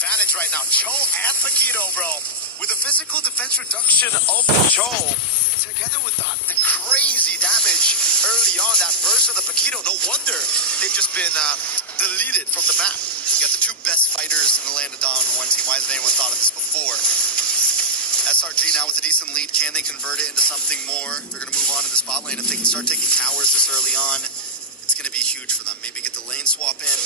advantage right now. Cho and Paquito, bro. With the physical defense reduction of Cho, together with the crazy damage early on, that burst of the Paquito, no wonder they've just been deleted from the map. You got the two best fighters in the land of Dawn on one team. Why hasn't anyone thought of this before? SRG now with a decent lead. Can they convert it into something more? They're going to move on to the spot lane. If they can start taking towers this early on, it's going to be huge for them. Maybe get the lane swap in.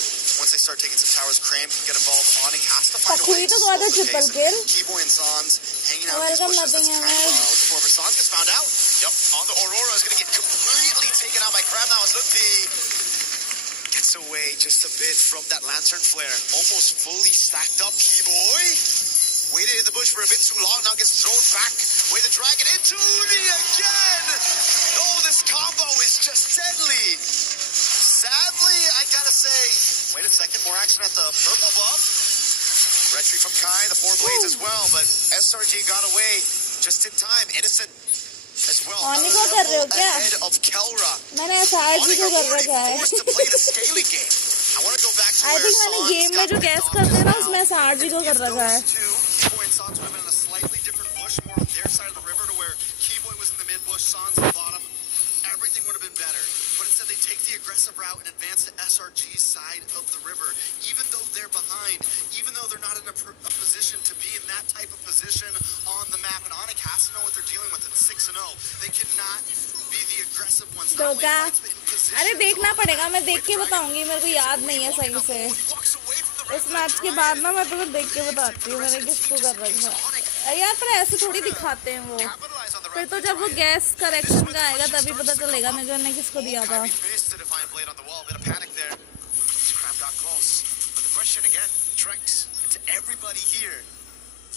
Once they start taking some towers, Cram can get involved. Onic has to find a way to slow the pace. Keyboy and Sans hanging out in these bushes. That's However, Sans gets found out. Yep, on the Aurora is going to get completely taken out by Cram now as Lupi gets away just a bit from that Lantern Flare. Almost fully stacked up, Keyboy. Waited in the bush for a bit too long, now gets thrown back. Way the dragon into Uni again! Oh, this combo is just deadly! Sadly, I gotta say, wait a second, more action at the purple buff. Retry from Kai, the 4 blades as well, but SRG got away just in time. Innocent as well. Onic को कर रहे हो क्या? Ahead of Kelra. मैंने SRG को कर रखा है. Forced to play the scaling game. I want to go back to I think मैंने गेम में जो गैस करते हैं ना उसमें SRG को कर रखा है. Keyboy and Sans would have been in a slightly different bush, more on their side of the river, to where Keyboy was in the mid bush, Sans at the bottom. Everything would have been better. But instead they take the aggressive route and advance to SRG's side of the river. Even though they're behind, even though they're not in a position to be in that type of position on the map. And Onic has to know what they're dealing with. It's 6-0. They cannot be the aggressive ones. दोगा. अरे देखना पड़ेगा, मैं देख के बताऊंगी, मेरे को याद नहीं है सही से. इस मैच के बाद ना मैं तुम्हें देख के बताती हूँ मैंने किसको कर रखा है. यार पर ऐसे थोड़ी दिखाते हैं वो. फिर तो जब वो गैस करेक्शन का आएगा तभी पता चलेगा मैंने किसको दिया था.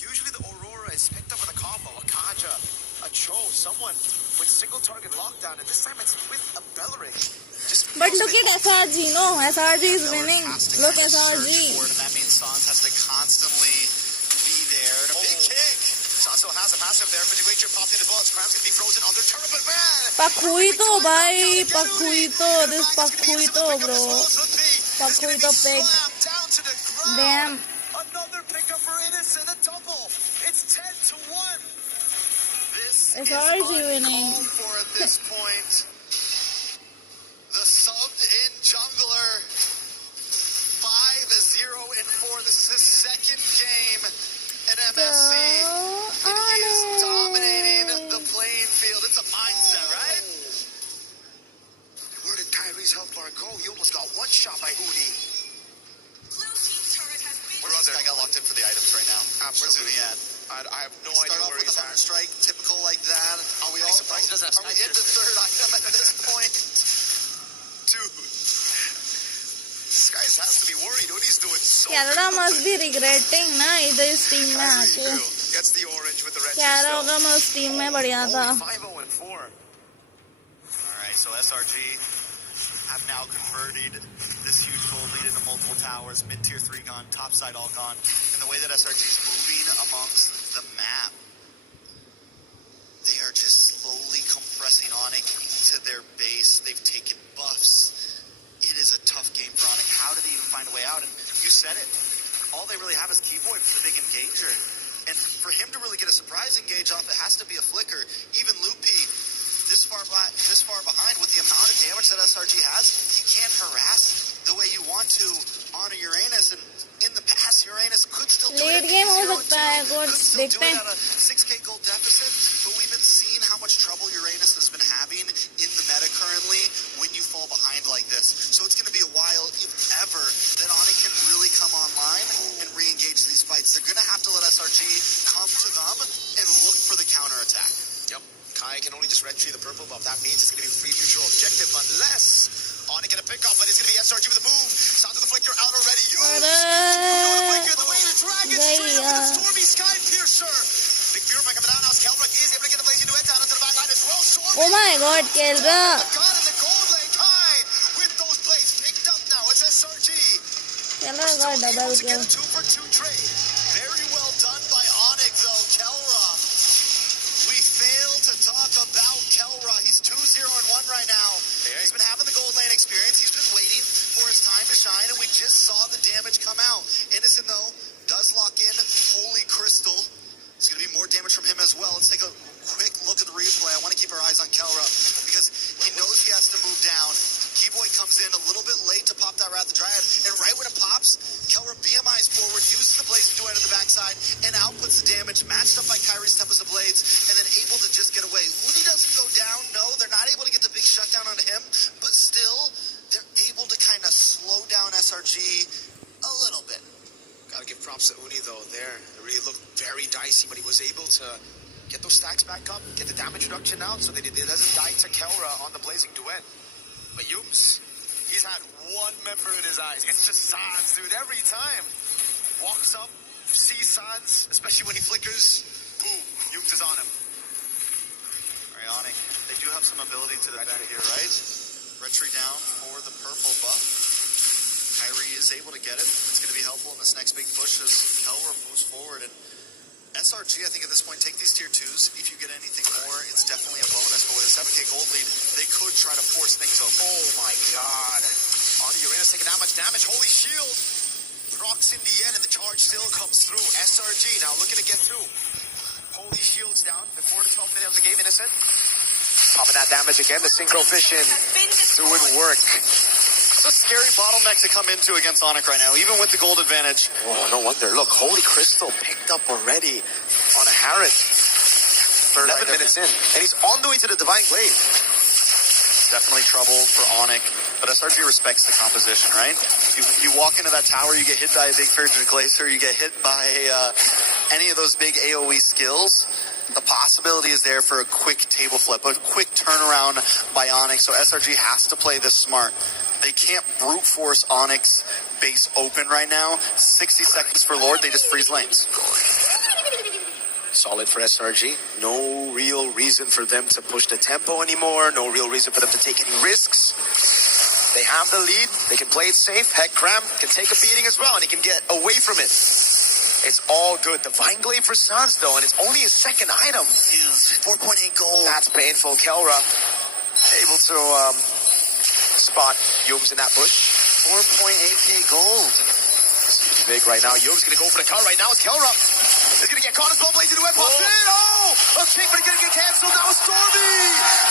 Usually the Aurora is picked up with a combo, a Kaja, a Cho, someone with single target lockdown, and this time it's with a Bellerin. But look at SRG, no, SRG is winning. Look at SRG. And that means Sans has to constantly be there. And a big kick. Sans still has a passive there, but the Glacier popped in as well. Cram's going to be frozen under turret, but man! Pakuito, bhai, Pakuito, this Pakuito, bro. Pakuito pick. Damn. Another pickup for Innocent, a double. It's 10-1. This SRG winning. For at this point. The subbed in jungler. 5-0 in 4. This is his second game in MSC. And he is dominating the playing field. It's a mindset, right? Where did Kyrie's health bar go? He almost got one shot by Uni. I got locked in for the items right now. Absolutely. Where's Uni at? I have no idea where he's at. Start off with a strike, typical like that. Are we all surprised he doesn't have into third item at this point? Dude. This guy has to be worried what he's doing so Canada must be regretting ना इधर इस team में आके. Gets the orange with the red. Canada होगा मैं उस team में बढ़िया था. 5-0-4. Alright, so SRG have now converted this huge gold lead into multiple towers, mid-tier 3 gone, top side all gone. And the way that SRG is moving amongst the map, they are just slowly compressing Onic into their base. They've taken buffs. It is a tough game for Onic. How do they even find a way out? And you said it. All they really have is Keyboy for the big engager. And for him to really get a surprise engage off, it has to be a flicker. Even Lupi, this far behind with the amount of damage that SRG has, he can't harass the way you want to on a Uranus. And in the past, Uranus could still do it. Late game हो सकता है, could still do देखते it हैं. at a 6k gold deficit. But we've been seeing how much trouble Uranus has been having in the meta currently when you fall behind like this. So it's going to be a while, if ever, that Onic can really come online and re-engage these fights. They're going to have to let SRG come to them and look for the counterattack. Yep. Kai can only just retry the purple buff. That means it's going to be free neutral objective unless Onic get a pick up, but it's going to be SRG with a move. Sound of the flicker out already. The way the dragon straight up with the Stormy Sky Piercer. Big Purify coming down now. Kelbrook is able to get the blazing duet down into the back line as well. Stormy. Oh my god, Kelra. Got in the gold lane. Kai with those blades picked up now. It's SRG. Kelra got double kill. 2-for-2 trade. Very well done by Onic though. Kelra. We fail to talk about Kelra. He's 2-0-1 right now. He's been having the gold lane experience. He's been waiting for his time to shine, and we just saw the damage come out. Innocent though does dicey, but he was able to get those stacks back up, get the damage reduction out, so that it doesn't die to Kelra on the Blazing Duet. But Yums, he's had one member in his eyes. It's just Sans, dude. Every time. Walks up, sees Sans, especially when he flickers. Boom, Yums is on him. All right, Onic, they do have some ability to defend here, right? Retry down for the purple buff. Kyrie is able to get it. It's going to be helpful in this next big push as Kelra moves forward. And SRG, I think at this point, take these tier 2s. If you get anything more, it's definitely a bonus. But with a 7k gold lead, they could try to force things open. Oh my god. Onic, Uranus taking that much damage. Holy shield. Procs in the end, and the charge still comes through. SRG now looking to get through. Holy shield's down. Before the 12 minutes of the game, Innocent. Popping that damage again. The synchro vision doing work. It's a scary bottleneck to come into against Onic right now, even with the gold advantage. Oh, no wonder. Look, Holy Crystal picked up already on a Harris. 11 minutes in, and he's on the way to the Divine Glaive. It's definitely trouble for Onic, but SRG respects the composition, right? You walk into that tower, you get hit by a big Frigid Glacier, you get hit by any of those big AoE skills. The possibility is there for a quick table flip, a quick turnaround by Onic, so SRG has to play this smart. They can't brute force Onyx base open right now. 60 seconds for Lord, they just freeze lanes. Solid for SRG. No real reason for them to push the tempo anymore. No real reason for them to take any risks. They have the lead. They can play it safe. Heck, Cram can take a beating as well, and he can get away from it. It's all good. Divine Glaive for Sans, though, and it's only his second item. 4.8 gold. That's painful. Kelra able to spot Yums in that bush. 4.8k gold. Seems big right now. Yums gonna go for the car right now. It's Kelra. He's gonna get caught as well. Blazing Duet pops in. Oh! Okay, but he's gonna get canceled. Now it's Stormy.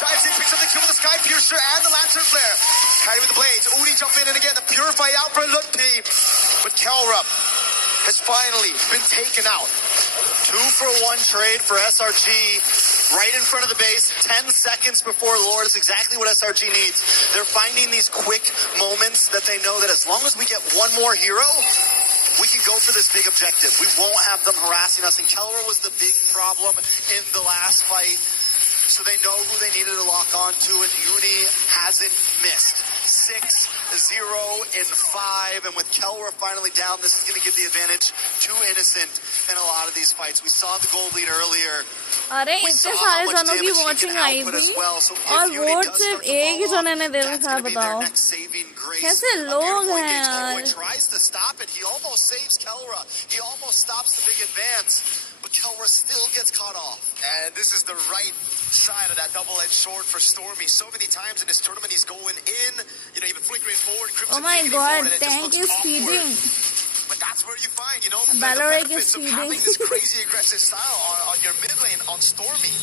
Dives in, picks up the kill with the Sky Piercer and the Lantern Flare. Kyrie with the blades. Uni jump in, and again, the Purify out for Lutpi. But Kelra has finally been taken out. 2-for-1 trade for SRG right in front of the base. 10 seconds before Lord is exactly what SRG needs. They're finding these quick moments that they know that as long as we get one more hero, we can go for this big objective. We won't have them harassing us. And Kelra was the big problem in the last fight. So they know who they needed to lock on to, and Uni hasn't missed. 6-0 in 5, and with Kelra finally down, this is going to give the advantage to Innocent in a lot of these fights. We saw the gold lead earlier. अरे इतने सारे जनों की watching I थी और vote सिर्फ एक ही जने ने दे रखा है, बताओ कैसे लोग हैं यार. Tries to stop it. He almost saves Kelra. He almost stops the big advance, but Kelra still gets caught off. And this is the right side of that double-edged sword for Stormy. So many times in this tournament, he's going in, you know, even flickering forward. Oh my god, tank is feeding. But that's where you find, you know, the Baloric benefits is of feeding. having this crazy aggressive style on your mid lane on Stormy.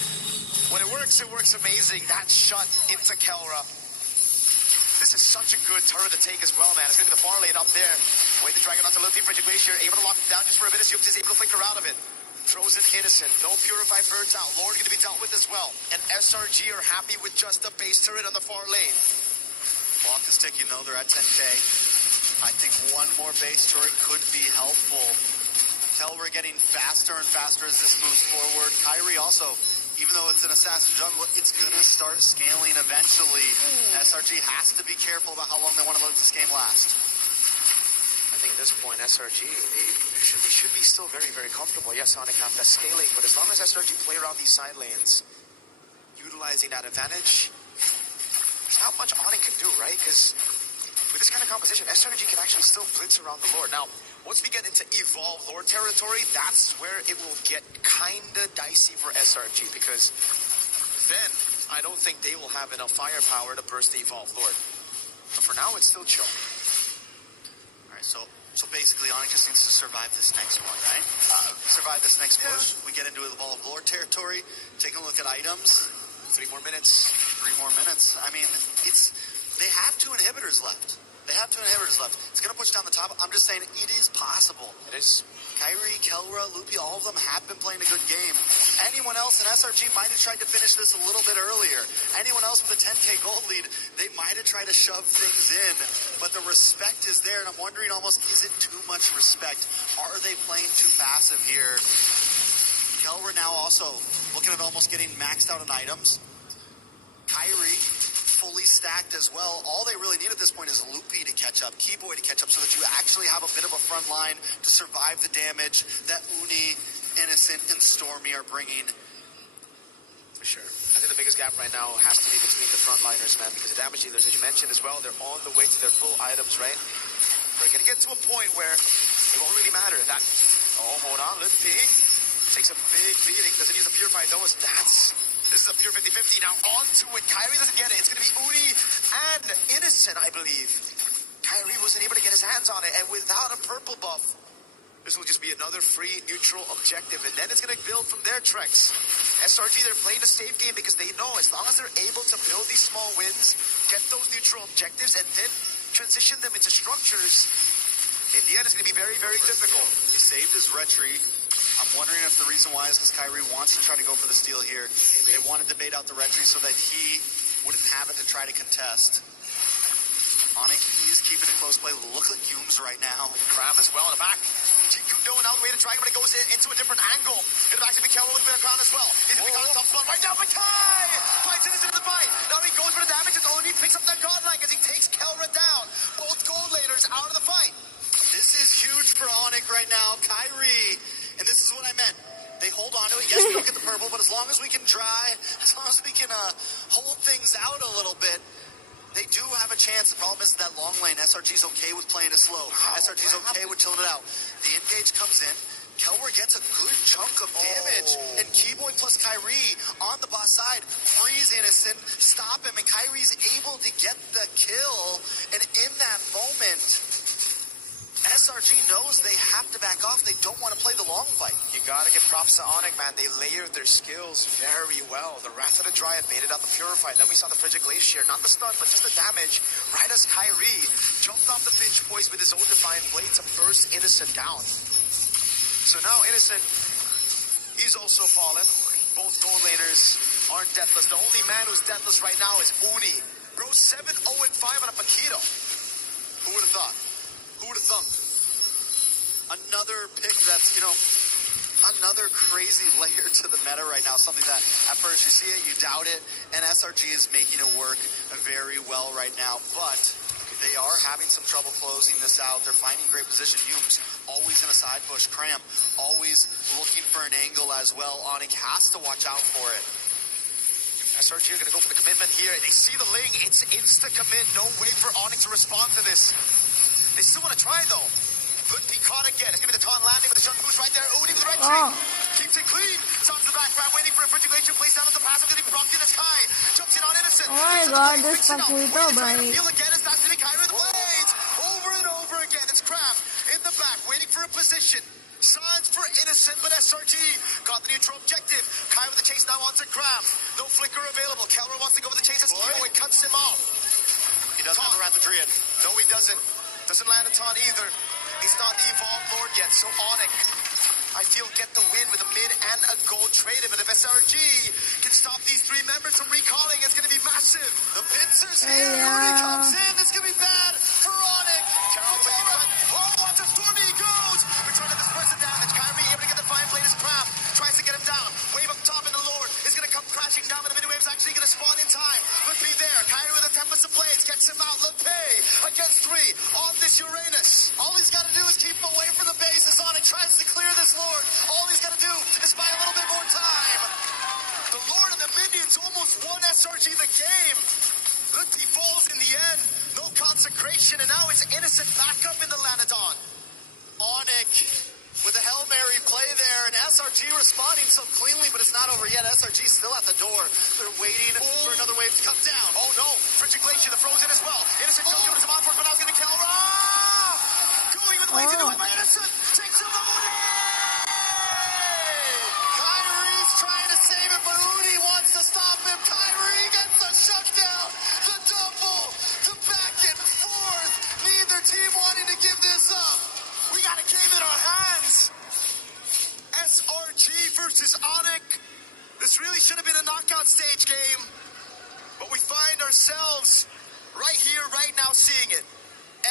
When it works amazing. That shot into Kelra. This is such a good turret to take as well, man. It's going to be the far lane up there. Wait the Dragon onto Lil Frigid Glacier. Able to lock him down just for a bit as Yums is able to flicker out of it. Frozen Innocent. No Purify burns out. Lord going to be dealt with as well. And SRG are happy with just a base turret on the far lane. Clock is ticking though. They're at 10k. I think one more base turret could be helpful. Kelra getting faster and faster as this moves forward. Kyrie also, even though it's an assassin jungle, it's going to start scaling eventually. SRG has to be careful about how long they want to let this game last. I think at this point, SRG, they should be still very, very comfortable. Yes, Onic have that scaling, but as long as SRG play around these side lanes, utilizing that advantage, there's not much Onic can do, right? Because with this kind of composition, SRG can actually still blitz around the Lord. Now, once we get into Evolve Lord territory, that's where it will get kind of dicey for SRG, because then I don't think they will have enough firepower to burst the Evolve Lord. But for now, it's still chill. All right, so basically, Onic just needs to survive this next one, right? Survive this next push. We get into Evolve Lord territory, taking a look at items. 3 more minutes. 3 more minutes. I mean, they have 2 inhibitors left. It's going to push down the top. I'm just saying it is possible. It is. Kyrie, Kelra, Lupi, all of them have been playing a good game. Anyone else in SRG might have tried to finish this a little bit earlier. Anyone else with a 10k gold lead, they might have tried to shove things in. But the respect is there, and I'm wondering almost, is it too much respect? Are they playing too passive here? Caliber now also looking at almost getting maxed out on items. Kyrie fully stacked as well. All they really need at this point is Loopy to catch up, Keyboy to catch up, so that you actually have a bit of a front line to survive the damage that Uni, Innocent, and Stormy are bringing. For sure. I think the biggest gap right now has to be between the frontliners, man, because the damage dealers, as you mentioned as well, they're on the way to their full items, right? They're going to get to a point where it won't really matter. That, oh, hold on, Loopy takes a big beating. Doesn't use a Purify, though. This is a pure 50-50. Now onto it. Kyrie doesn't get it. It's going to be Uni and Innocent, I believe. Kyrie wasn't able to get his hands on it, and without a purple buff, this will just be another free neutral objective, and then it's going to build from their treks. SRG, they're playing a safe game because they know as long as they're able to build these small wins, get those neutral objectives, and then transition them into structures, in the end, it's going to be very, very difficult. He saved his retreat. I'm wondering if the reason why is because Kyrie wants to try to go for the steal here. They wanted to bait out the retreat so that he wouldn't have it to try to contest. Onic, he's keeping it close play. Look at Humes right now. Cram as well in the back. GQ going out the way to drag him, but it goes into a different angle. Gonna actually be careful with a bit of crown as well. He's gonna be caught in the top spot right now, but Kai finds Innocent in the fight. Now he goes for the damage. It's only picks up that godlike as he takes Kelra down. Both gold laners out of the fight. This is huge for Onic right now. Kyrie, and this is what I meant. They hold on to it. Yes, we don't get the purple, but as long as we can dry, as long as we can hold things out a little bit, they do have a chance. The problem is that long lane. SRG's okay with playing it slow. SRG's okay with chilling it out. The engage comes in. Kelwer gets a good chunk of damage. And Keyboy plus Kyrie on the boss side freeze Innocent, stop him, and Kyrie's able to get the kill. And in that moment, SRG knows they have to back off. They don't want to play the long fight. You gotta give props to Onic, man. They layered their skills very well. The Wrath of the Dryad baited out the Purify. Then we saw the Frigid Glacier. Not the stun, but just the damage. Right as Kyrie jumped off the Finch Poise with his own Defiant Blade to burst Innocent down. So now Innocent, he's also fallen. Both gold laners aren't deathless. The only man who's deathless right now is Uni. Bro, 7-0-5 on a Paquito. Who would have thought? Who would have thunk? Another pick that's, another crazy layer to the meta right now. Something that at first you see it, you doubt it, and SRG is making it work very well right now. But they are having some trouble closing this out. They're finding great position. Humes always in a side push. Cram always looking for an angle as well. Onic has to watch out for it. SRG are going to go for the commitment here. They see the Ling. It's insta-commit. No way for Onic to respond to this. They still want to try, though. Good be caught again. It's going to be the taunt landing with the chunk boost right there. Uni with the red tree. Keeps it clean. Sounds the background, waiting for a frigilation. Plays down on the passive. Getting propped in the sky. Jumps in on Innocent. Oh my god, this Paquito, buddy. Heal again. It's not going to be Kyrie with the blades. Over and over again. It's Craft in the back, waiting for a position. Signs for Innocent, but SRG got the neutral objective. Kai with the chase now onto Craft. No flicker available. Kelra wants to go with the chase. As Keyboy cuts him off. He doesn't have the Wrath of Dryad. No, he doesn't. Doesn't land a taunt either. He's not the Evolved Lord yet, so Onic, I feel, get the win with a mid and a gold trade. But if SRG can stop these three members from recalling, it's going to be massive. The pincers here. Uni comes in. It's going to be bad for Onic. Watch as Stormy goes. Return to this person damage. Kyrie able to get the fine blade as Craft tries to get him down. Wave up top, and the Lord is going to come crashing down, but the mid wave's actually going to spawn in time. Let's be there. Kyrie with a Tempest of Blades gets him out. Lepay against 3 on this Uranus. All he's got to do is keep him away from the base as Onic tries to clear this Lord. All he's got to do is buy a little bit more time. The Lord and the minions almost won SRG the game. He falls in the end. No consecration, and now it's Innocent back up in the Lanadon. Onic with a Hail Mary play there, and SRG responding so cleanly, but it's not over yet. SRG still at the door. They're waiting for another wave to come down. Oh no, Frigid Glacier, the frozen as well. Innocent jumps over to Monfort, but now it's going to kill. Going with waves into it by Innocent. Takes him the money. Kyrie's trying to save it, but Uni wants to stop him. Kyrie gets the shutdown. The double, the back and forth. Neither team wanting to give this up. We got a game in our hands. SRG versus Onic. This really should have been a knockout stage game. But we find ourselves right here, right now, seeing it.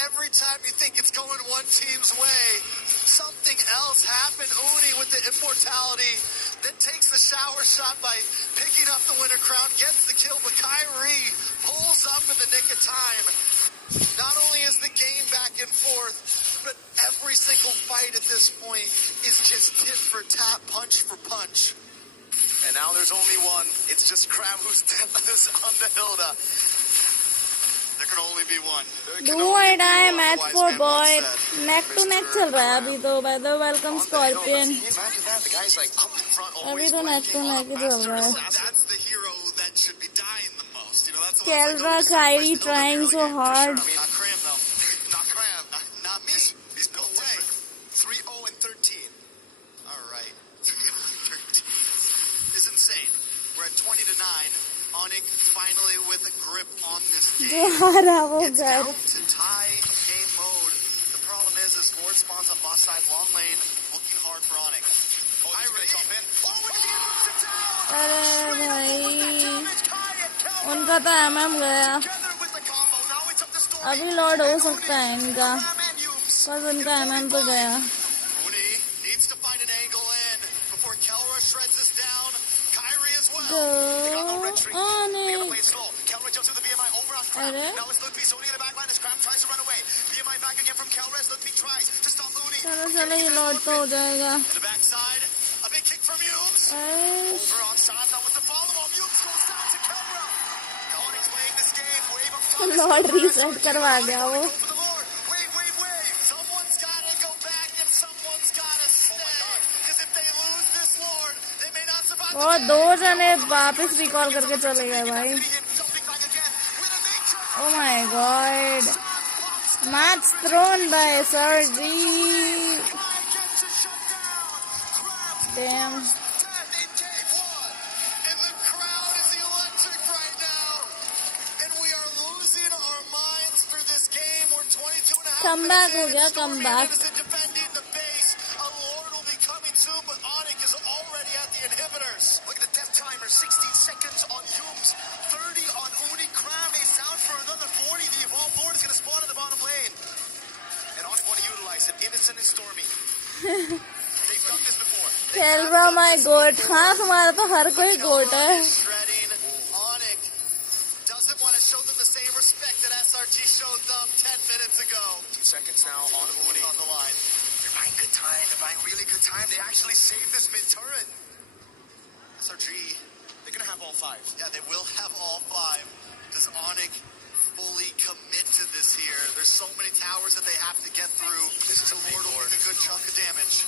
Every time you think it's going one team's way, something else happened. Uni with the immortality. then takes the shower shot by picking up the winner crown, gets the kill, but Kyrie pulls up in the nick of time. Not only is the game back and forth, but every single fight at this point is just tit for tat, punch for punch. And now there's only one. It's just Crab who's deathless on the Hilda. There can only be one. Do or die match for boy. Neck to neck चल रहा है अभी तो. By the welcome Scorpion. अभी तो neck to neck ही चल रहा है. That's the hero that should be dying the most. You know, that's Kelra, Kyrie trying so hard. Not Cram though. Not Cram. Not me. He's built away. 3-0 and 13. All right. 3-0 and 13 is insane. We're at 20-9. Onic finally with a grip on this game. It's down to tie game mode. The problem is Lord spawns on boss side long lane, looking hard for Onic. Irish up in. अरे भाई उनका तो MM गया. अभी Lord हो सकता है इनका, बस उनका MM तो गया. Uni needs to find an angle in before Kelra shreds this down. Kyrie as well. They got no red tree. They're gonna play it slow. Kelra jumps to the BMI over on Crab. Now it's Luke P. Uni in the back line as Crab tries to run away. BMI back again from Kelra as Luke P tries to stop Uni. चलो चलो ये Lord तो हो जाएगा. The backside, a big kick from Humes. Over on side now with the follow-up. Humes goes down to Kelra. Onic's playing this game. Wave up top. Lord reset करवा गया वो. Wait. Someone's gotta go back and someone's gotta stay. Because if they lose this Lord, they may not survive. वो दो जने वापस recall करके चले गए भाई. Oh my god. Match thrown by Sergi. Damn. And the crowd is electric right now. And we are losing our minds through this game. We're 22 and a half Comeback हो minutes गया, in. comeback. Stormy defending the base. A Lord will be coming soon, but Onic is already at the inhibitors. Look at the death timer, 16 seconds on Humes, 30 on Uni. Crab is down for another 40. The evolved Lord is going to spawn in the bottom lane. And Onic want to utilize it. Innocent and Stormy. They've done this before. Kelra my goat. हाँ तुम्हारा तो हर कोई goat है. Shredding. Onic doesn't want to show them the same respect that SRG showed them 10 minutes ago. 2 seconds now on Uni on the line. They're buying good time. They're buying really good time. They actually saved this mid-turret. SRG, they're going to have all 5. Yeah, they will have all 5. Does Onic fully commit to this here? There's so many towers that they have to get through. This is a Lord with a good chunk of damage.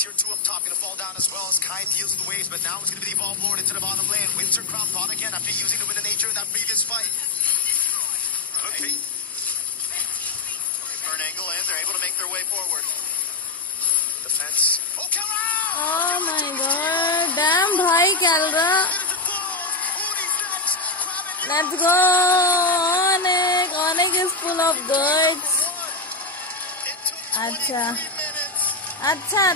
Tier 2 up top, gonna fall down as well as Kai deals with the waves, but now it's gonna be the evolved Lord into the bottom lane. Winter Crown bot again after using it with the nature of that previous fight. Okay. Burn angle in, they're able to make their way forward. Defense. Oh, Kelra! Oh my god. Damn भाई Kelra. Let's go. Onic. Onic is full of goods. अच्छा. अच्छा.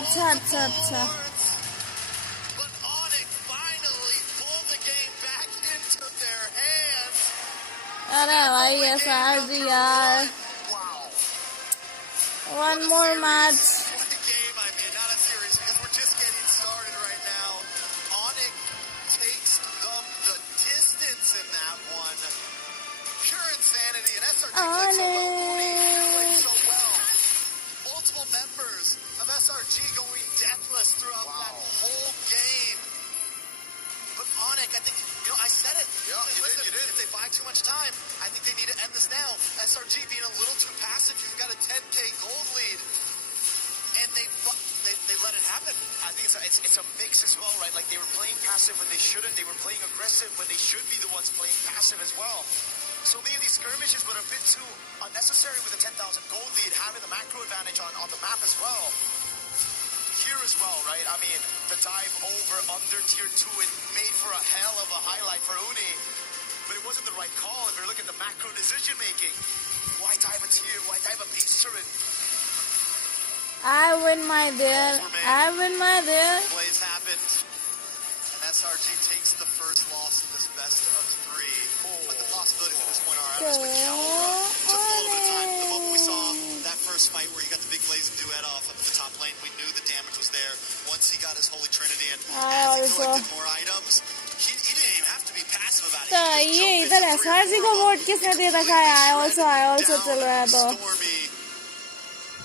But Onic finally pulled the game back into their hands. अरे भाई SRG यार. One more match. What a game, I mean, not a series, because we're just getting started right now. Onic takes them the distance in that one. Pure insanity, and SRG played so well. Uni played so well. Multiple members of SRG going deathless throughout that whole game. But Onic, I think, I said it. Yeah, you did. If they buy too much time, I think they need to end this now. SRG being a little too passive. You've got a 10K gold lead. And they let it happen. I think it's a mix as well, right? Like they were playing passive when they shouldn't. They were playing aggressive when they should be the ones playing passive as well. So many of these skirmishes were a bit too unnecessary with a 10,000 gold lead, having the macro advantage on the map as well. Here as well, right? I mean, the dive over under tier 2, it made for a hell of a highlight for Uni. But it wasn't the right call if you're looking at the macro decision making. Why dive a tier? Why dive a base turret? I win my there. Plays happened. And SRG takes the first loss in this best of 3. But the possibilities at this point are took a little bit of time. The moment we saw that first fight where you got the big blazing duet off up at the top lane, we knew the damage was there. there. Once he got his Holy Trinity in, I as he also- collected more items, he didn't even have to be passive about it. तो He just ये jumped इधर into three or SRG four को of vote them. किसने He दे रखा है? I completely also shredded चल रहा है तो down Stormy.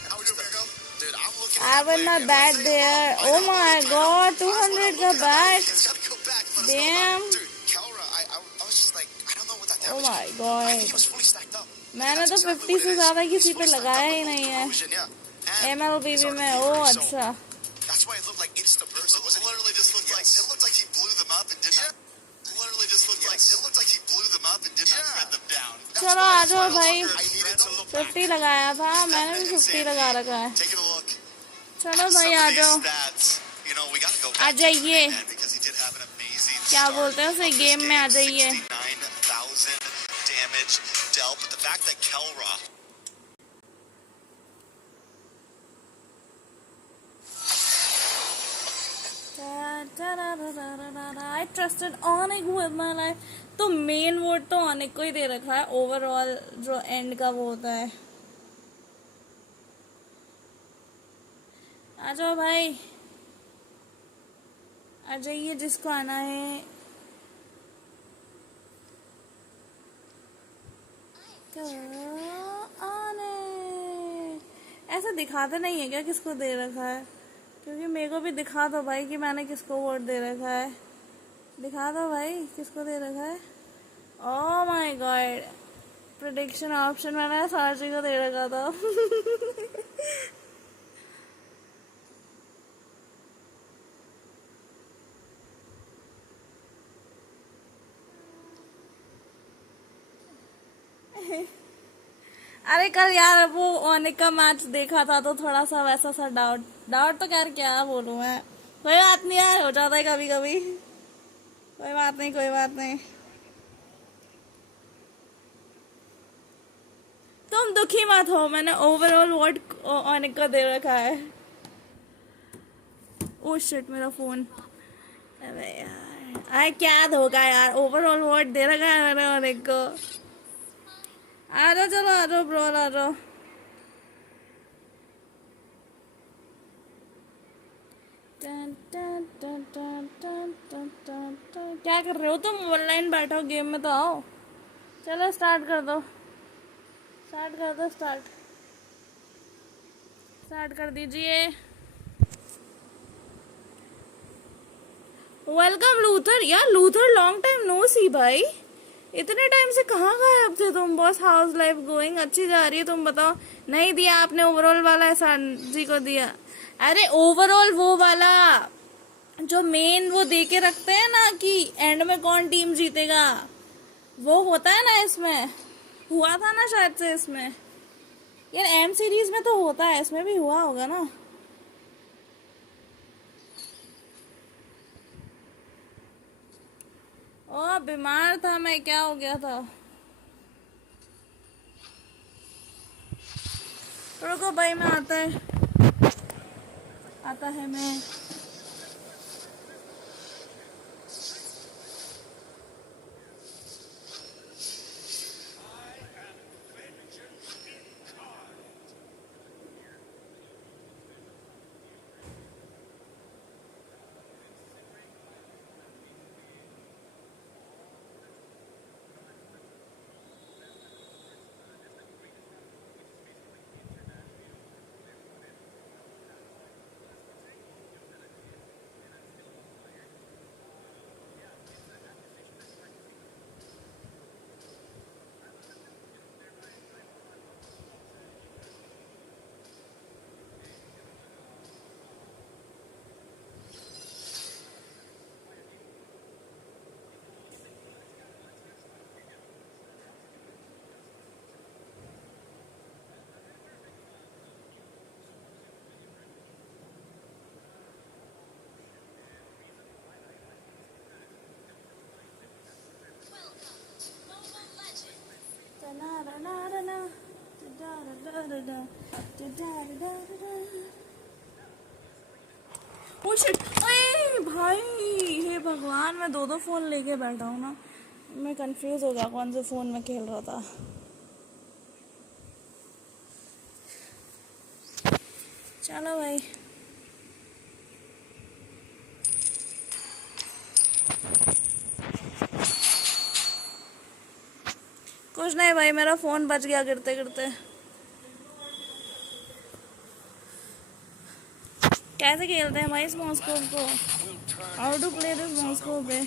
How we doing, Virgo? Dude, I'm looking at I that will play not again. bat Let's say there. hello. Oh I know, my I know. god, I just wanna 200 look का at that bat. play. He's gotta go back and let us know about Damn. it. Dude, Kelra, I was just like, I don't know what that Oh damage my came. I god. think he was fully stacked up. मैंने तो 50 से ज्यादा किसी पे लगाया ही नहीं है MLBB में। ओ अच्छा, That's why it looked like insta burst. It literally just looked like it looked like he blew them up and did not. Literally just looked like it looked like he blew them up and did not shred them down. चलो आ जाओ भाई। I needed to look 50 लगाया था मैंने भी, 50 लगा रखा है। Taking a look. चलो भाई आ जाओ, You know, we gotta go uh back जाइए। because he did have an amazing क्या start बोलते हैं उसे, of this गेम में आ game. जाइए। 69,000 damage dealt, but the fact that Kelra I trusted Onic with my life। तो main vote तो Onic को ही दे रखा है, ओवरऑल जो एंड का वो होता है। आ जाओ भाई, आ जाइए जिसको आना है। ऐसा दिखाते नहीं है क्या किसको दे रखा है? क्योंकि मेरे को भी दिखा दो भाई कि मैंने किसको वोट दे रखा है। दिखा दो भाई किसको दे रखा है। Oh my God, prediction option मैंने सार्जी को दे रखा था। अरे कल यार वो ओनिक का मैच देखा था तो थोड़ा सा वैसा सा डाउट तो यार क्या बोलूं मैं। कोई बात नहीं यार, हो जाता है कभी कभी। कोई बात नहीं, कोई बात नहीं। तुम दुखी मत हो, मैंने ओवरऑल वोट ओनिक को दे रखा है। ओह शिट, मेरा फोन। अरे यार, अरे क्या धोखा यार, ओवरऑल वोट दे रखा है मैंने ओनिक को। आ जाओ, चलो आ जाओ ब्रो, आ जाओ। क्या कर रहे हो तुम? ऑनलाइन बैठो, गेम में तो आओ। चलो स्टार्ट कर दो, स्टार्ट कर दो, स्टार्ट कर दीजिए। Welcome Luther. यार लूथर, लॉन्ग टाइम नो सी भाई, इतने टाइम से कहाँ गायब थे तुम? बॉस हाउस लाइफ गोइंग अच्छी जा रही है, तुम बताओ। नहीं दिया आपने ओवरऑल वाला, जी को दिया। अरे ओवरऑल वो वाला जो मेन वो दे के रखते हैं ना कि एंड में कौन टीम जीतेगा, वो होता है ना इसमें। हुआ था ना शायद से इसमें। यार एम सीरीज में तो होता है, इसमें भी हुआ होगा ना। ओ बीमार था मैं, क्या हो गया था? रुको भाई, मैं आता है मैं। ओ शिट, अरे भाई, हे भगवान, मैं दो फोन लेके बैठा हूँ ना। मैं कंफ्यूज हो गया कौन से फोन में खेल रहा था। चलो भाई, कुछ नहीं भाई, मेरा फोन बच गया गिरते गिरते। कैसे खेलते हैं भाई इस मॉस्को को? How to play this Moscow पे?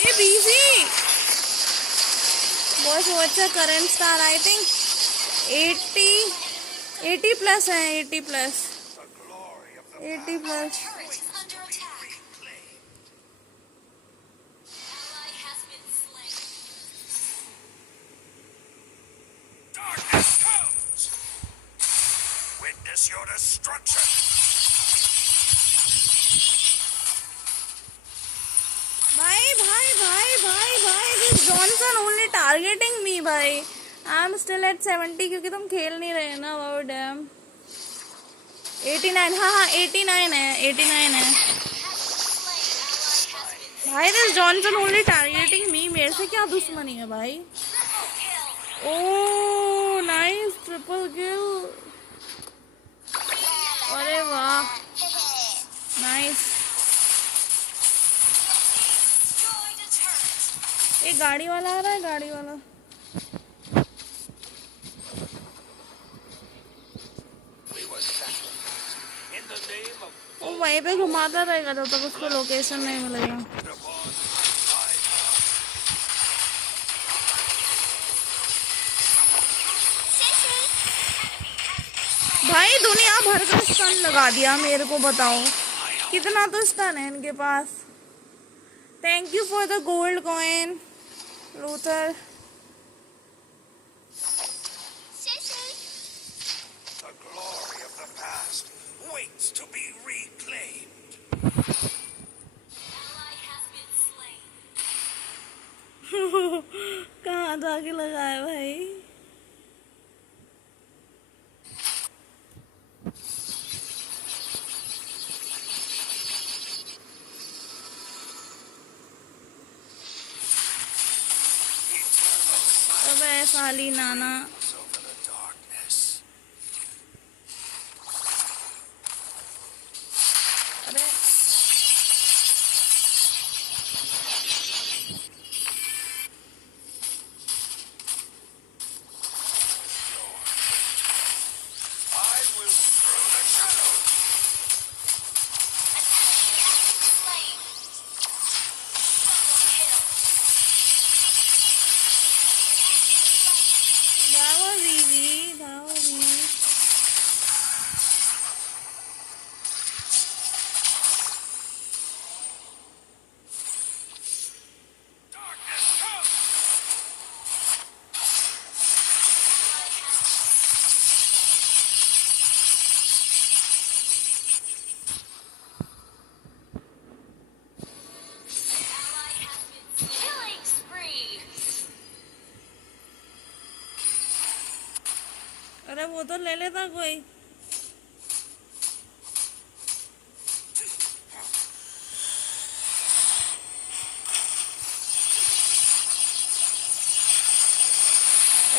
ए BG boss, what's your current star? I think 80 plus है, 80 plus, 80 plus. Witness your destruction. भाई भाई भाई भाई भाई, this Johnson only targeting me भाई। आई एम स्टिल एट 70 क्योंकि तुम खेल नहीं रहे ना। Wow dam. 89, हाँ हाँ 89 है, 89 है भाई। दिस जॉनसन ओनली टारगेटिंग मी। मेरे से क्या दुश्मनी है भाई? ओह नाइस, ट्रिपल किल। अरे वाह, नाइस। एक गाड़ी वाला आ रहा है, गाड़ी वाला। वो वहीं पे घुमाता रहेगा जब तक उसको लोकेशन नहीं मिलेगा। भाई दुनिया भर का स्टन लगा दिया मेरे को, बताओ कितना तो स्टन है इनके पास। Thank you for the gold coin Luther. The glory of the past waits to be reclaimed. कहाँ जाके लगाया भाई? अबे साली नाना। Over the darkness. अरे I will through the shadows. that was easy, that was easy। Darkness comes. Killing spree. अरे वो तो ले लेता कोई।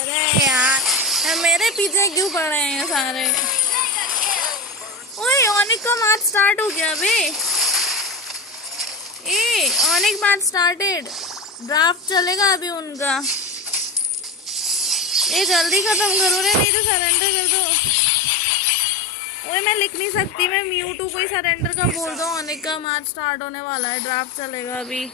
अरे यार मेरे पीछे क्यों पड़ रहे हैं सारे? ओए ऑनिक का मैच स्टार्ट हो गया अबे। ए ऑनिक मैच स्टार्टेड। ड्राफ्ट चलेगा अभी उनका। ये जल्दी खत्म करो रे, नहीं तो सरेंडर कर दो। ओए मैं लिख नहीं सकती, मैं म्यूटू को ही सरेंडर का बोल दो। ऑनिक का मैच स्टार्ट होने वाला है, ड्राफ्ट चलेगा अभी।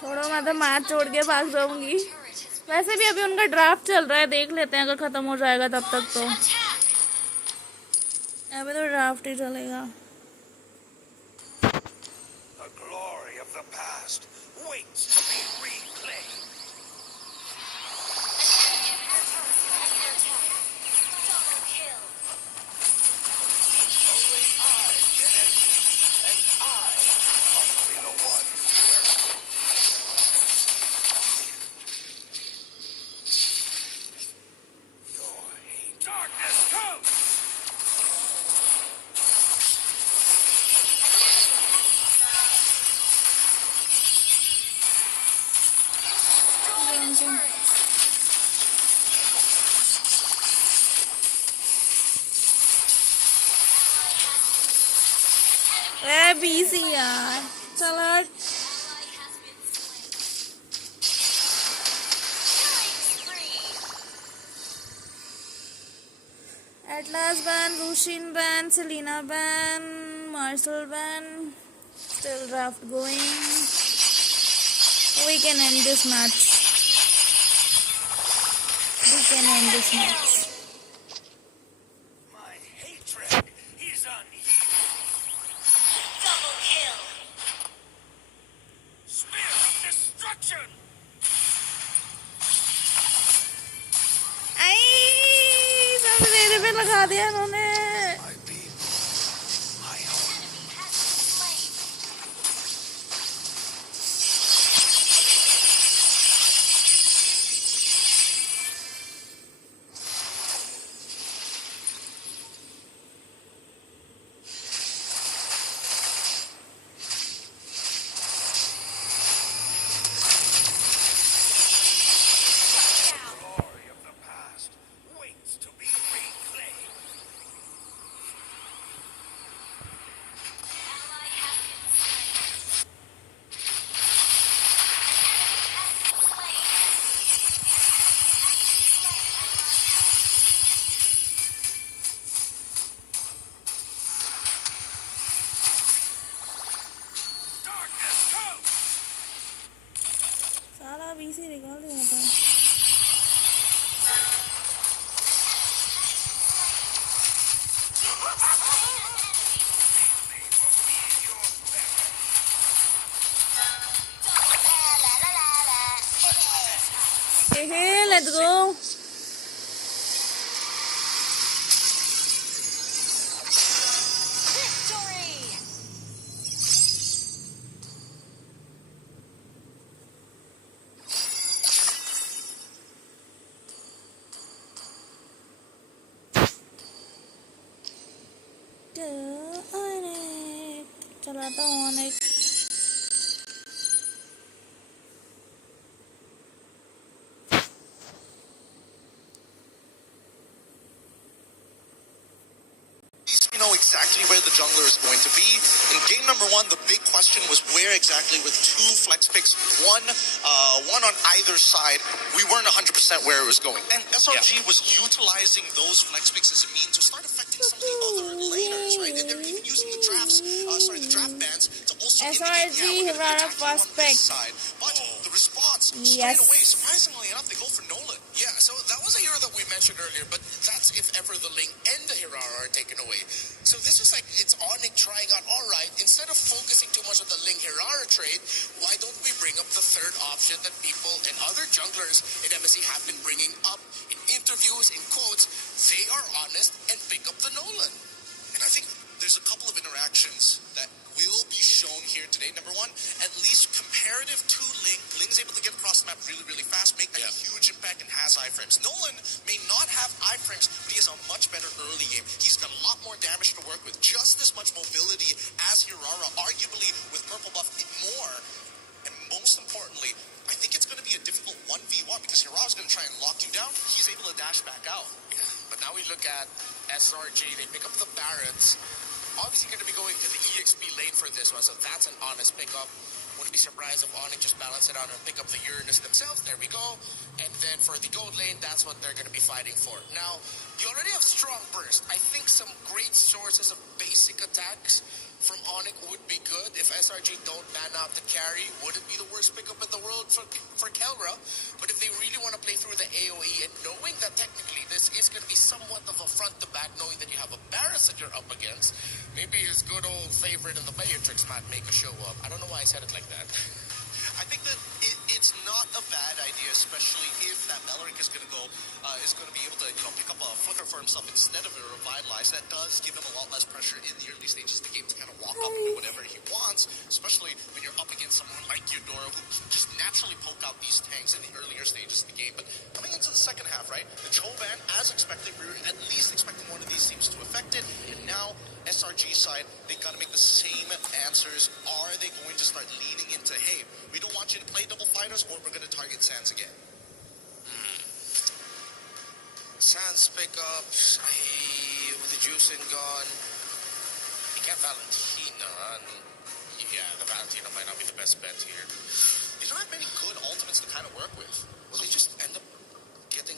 छोड़ो, मैं तो मैच छोड़ के भाग जाऊंगी। वैसे भी अभी उनका ड्राफ्ट चल रहा है, देख लेते हैं अगर खत्म हो जाएगा तब तक तो। अबे तो ड्राफ्ट ही चलेगा. The glory of the past waits to be reclaimed. Double kill. Only I can end it, and I must be the one where your hate. Darkness comes! A BC यार चलो. Ally has been slain. Killing spree. Atlas ban, Rushin ban, Selena ban, Marcel ban. Still draft going. We can end this match. We can end this match. My hatred is unhealed. Double kill. Spear of destruction! आई सब मेरे पे लगा दिया इन्होंने. My beam, my own. Enemy has been slain. Glory of the past waits to be reclaimed. Ally has been slain. An enemy Darkness comes! सारा BC निकाल दिया था. Hey, let's go. victory. Onic. चला था Onic. You know exactly where the jungler is going to be. In game number 1, the big question was where exactly with 2 flex picks, one on either side. We weren't 100% where it was going. And SRG was utilizing those flex picks as a means to start affecting some of the other laners, right? And they're even using the the draft bans to also indicate, SRG, we're gonna be Hirara attacking fast on this pick. side. But the response Yes. straight away, surprisingly enough, they go for Nolan. Yeah, so that was a hero that we mentioned earlier, but that's if ever the Ling and the Hirara are taken away. So this is like, it's Onic trying out, all right, instead of focusing too much on the Ling-Hirara trade, why don't we bring up the third option that people and other junglers in MSC have been bringing up in interviews, in quotes? They are honest and pick up the Nolan. And I think there's a couple of interactions that will be shown here today. Number 1, at least comparative to Ling. Ling's able to get across the map really, really fast, make a huge impact, and has iframes. Nolan may not have iframes, but he has a much better early game. He's got a lot more damage to work with, just as much mobility as Hirara, arguably with purple buff more. And most importantly, I think it's going to be a difficult 1v1 because Hirara's going to try and lock you down. He's able to dash back out. Yeah, but now we look at SRG, they pick up the Barons. Obviously going to be going to the EXP lane for this one, so that's an honest pickup. Wouldn't be surprised if Onic just balance it out and pick up the Uranus themselves. There we go. And then for the gold lane, that's what they're going to be fighting for. Now, you already have strong burst. I think some great sources of basic attacks from Onic would be good. If SRG don't man out the carry, would it be the worst pickup in the world for Kelra? But if they really want to play through the AoE and knowing that technically this is going to be somewhat of a front to back, knowing that you have a Barris that you're up against, maybe his good old favorite in the Matrix might make a show up. I don't know why I said it like that. I think that it's not a bad idea, especially if that Beleric is going to be able to, pick up a flicker for himself instead of a revitalize. That does give him a lot less pressure in the early stages of the game to kind of walk up and do whatever he wants, especially when you're up against someone like Eudora who can just naturally poke out these tanks in the earlier stages of the game. But coming into the second half, right, the Choban, as expected, we were at least expecting one of these teams to affect it, and now SRG side, they got to make the same answers. Are they going to start leaning into, hey, we don't want you to play double fighters, or we're going to target Sans again? Sans pickups, with the juicing gone. He can't Valentina, and yeah, the Valentina might not be the best bet here. They don't have many good ultimates to kind of work with. Will they just end up getting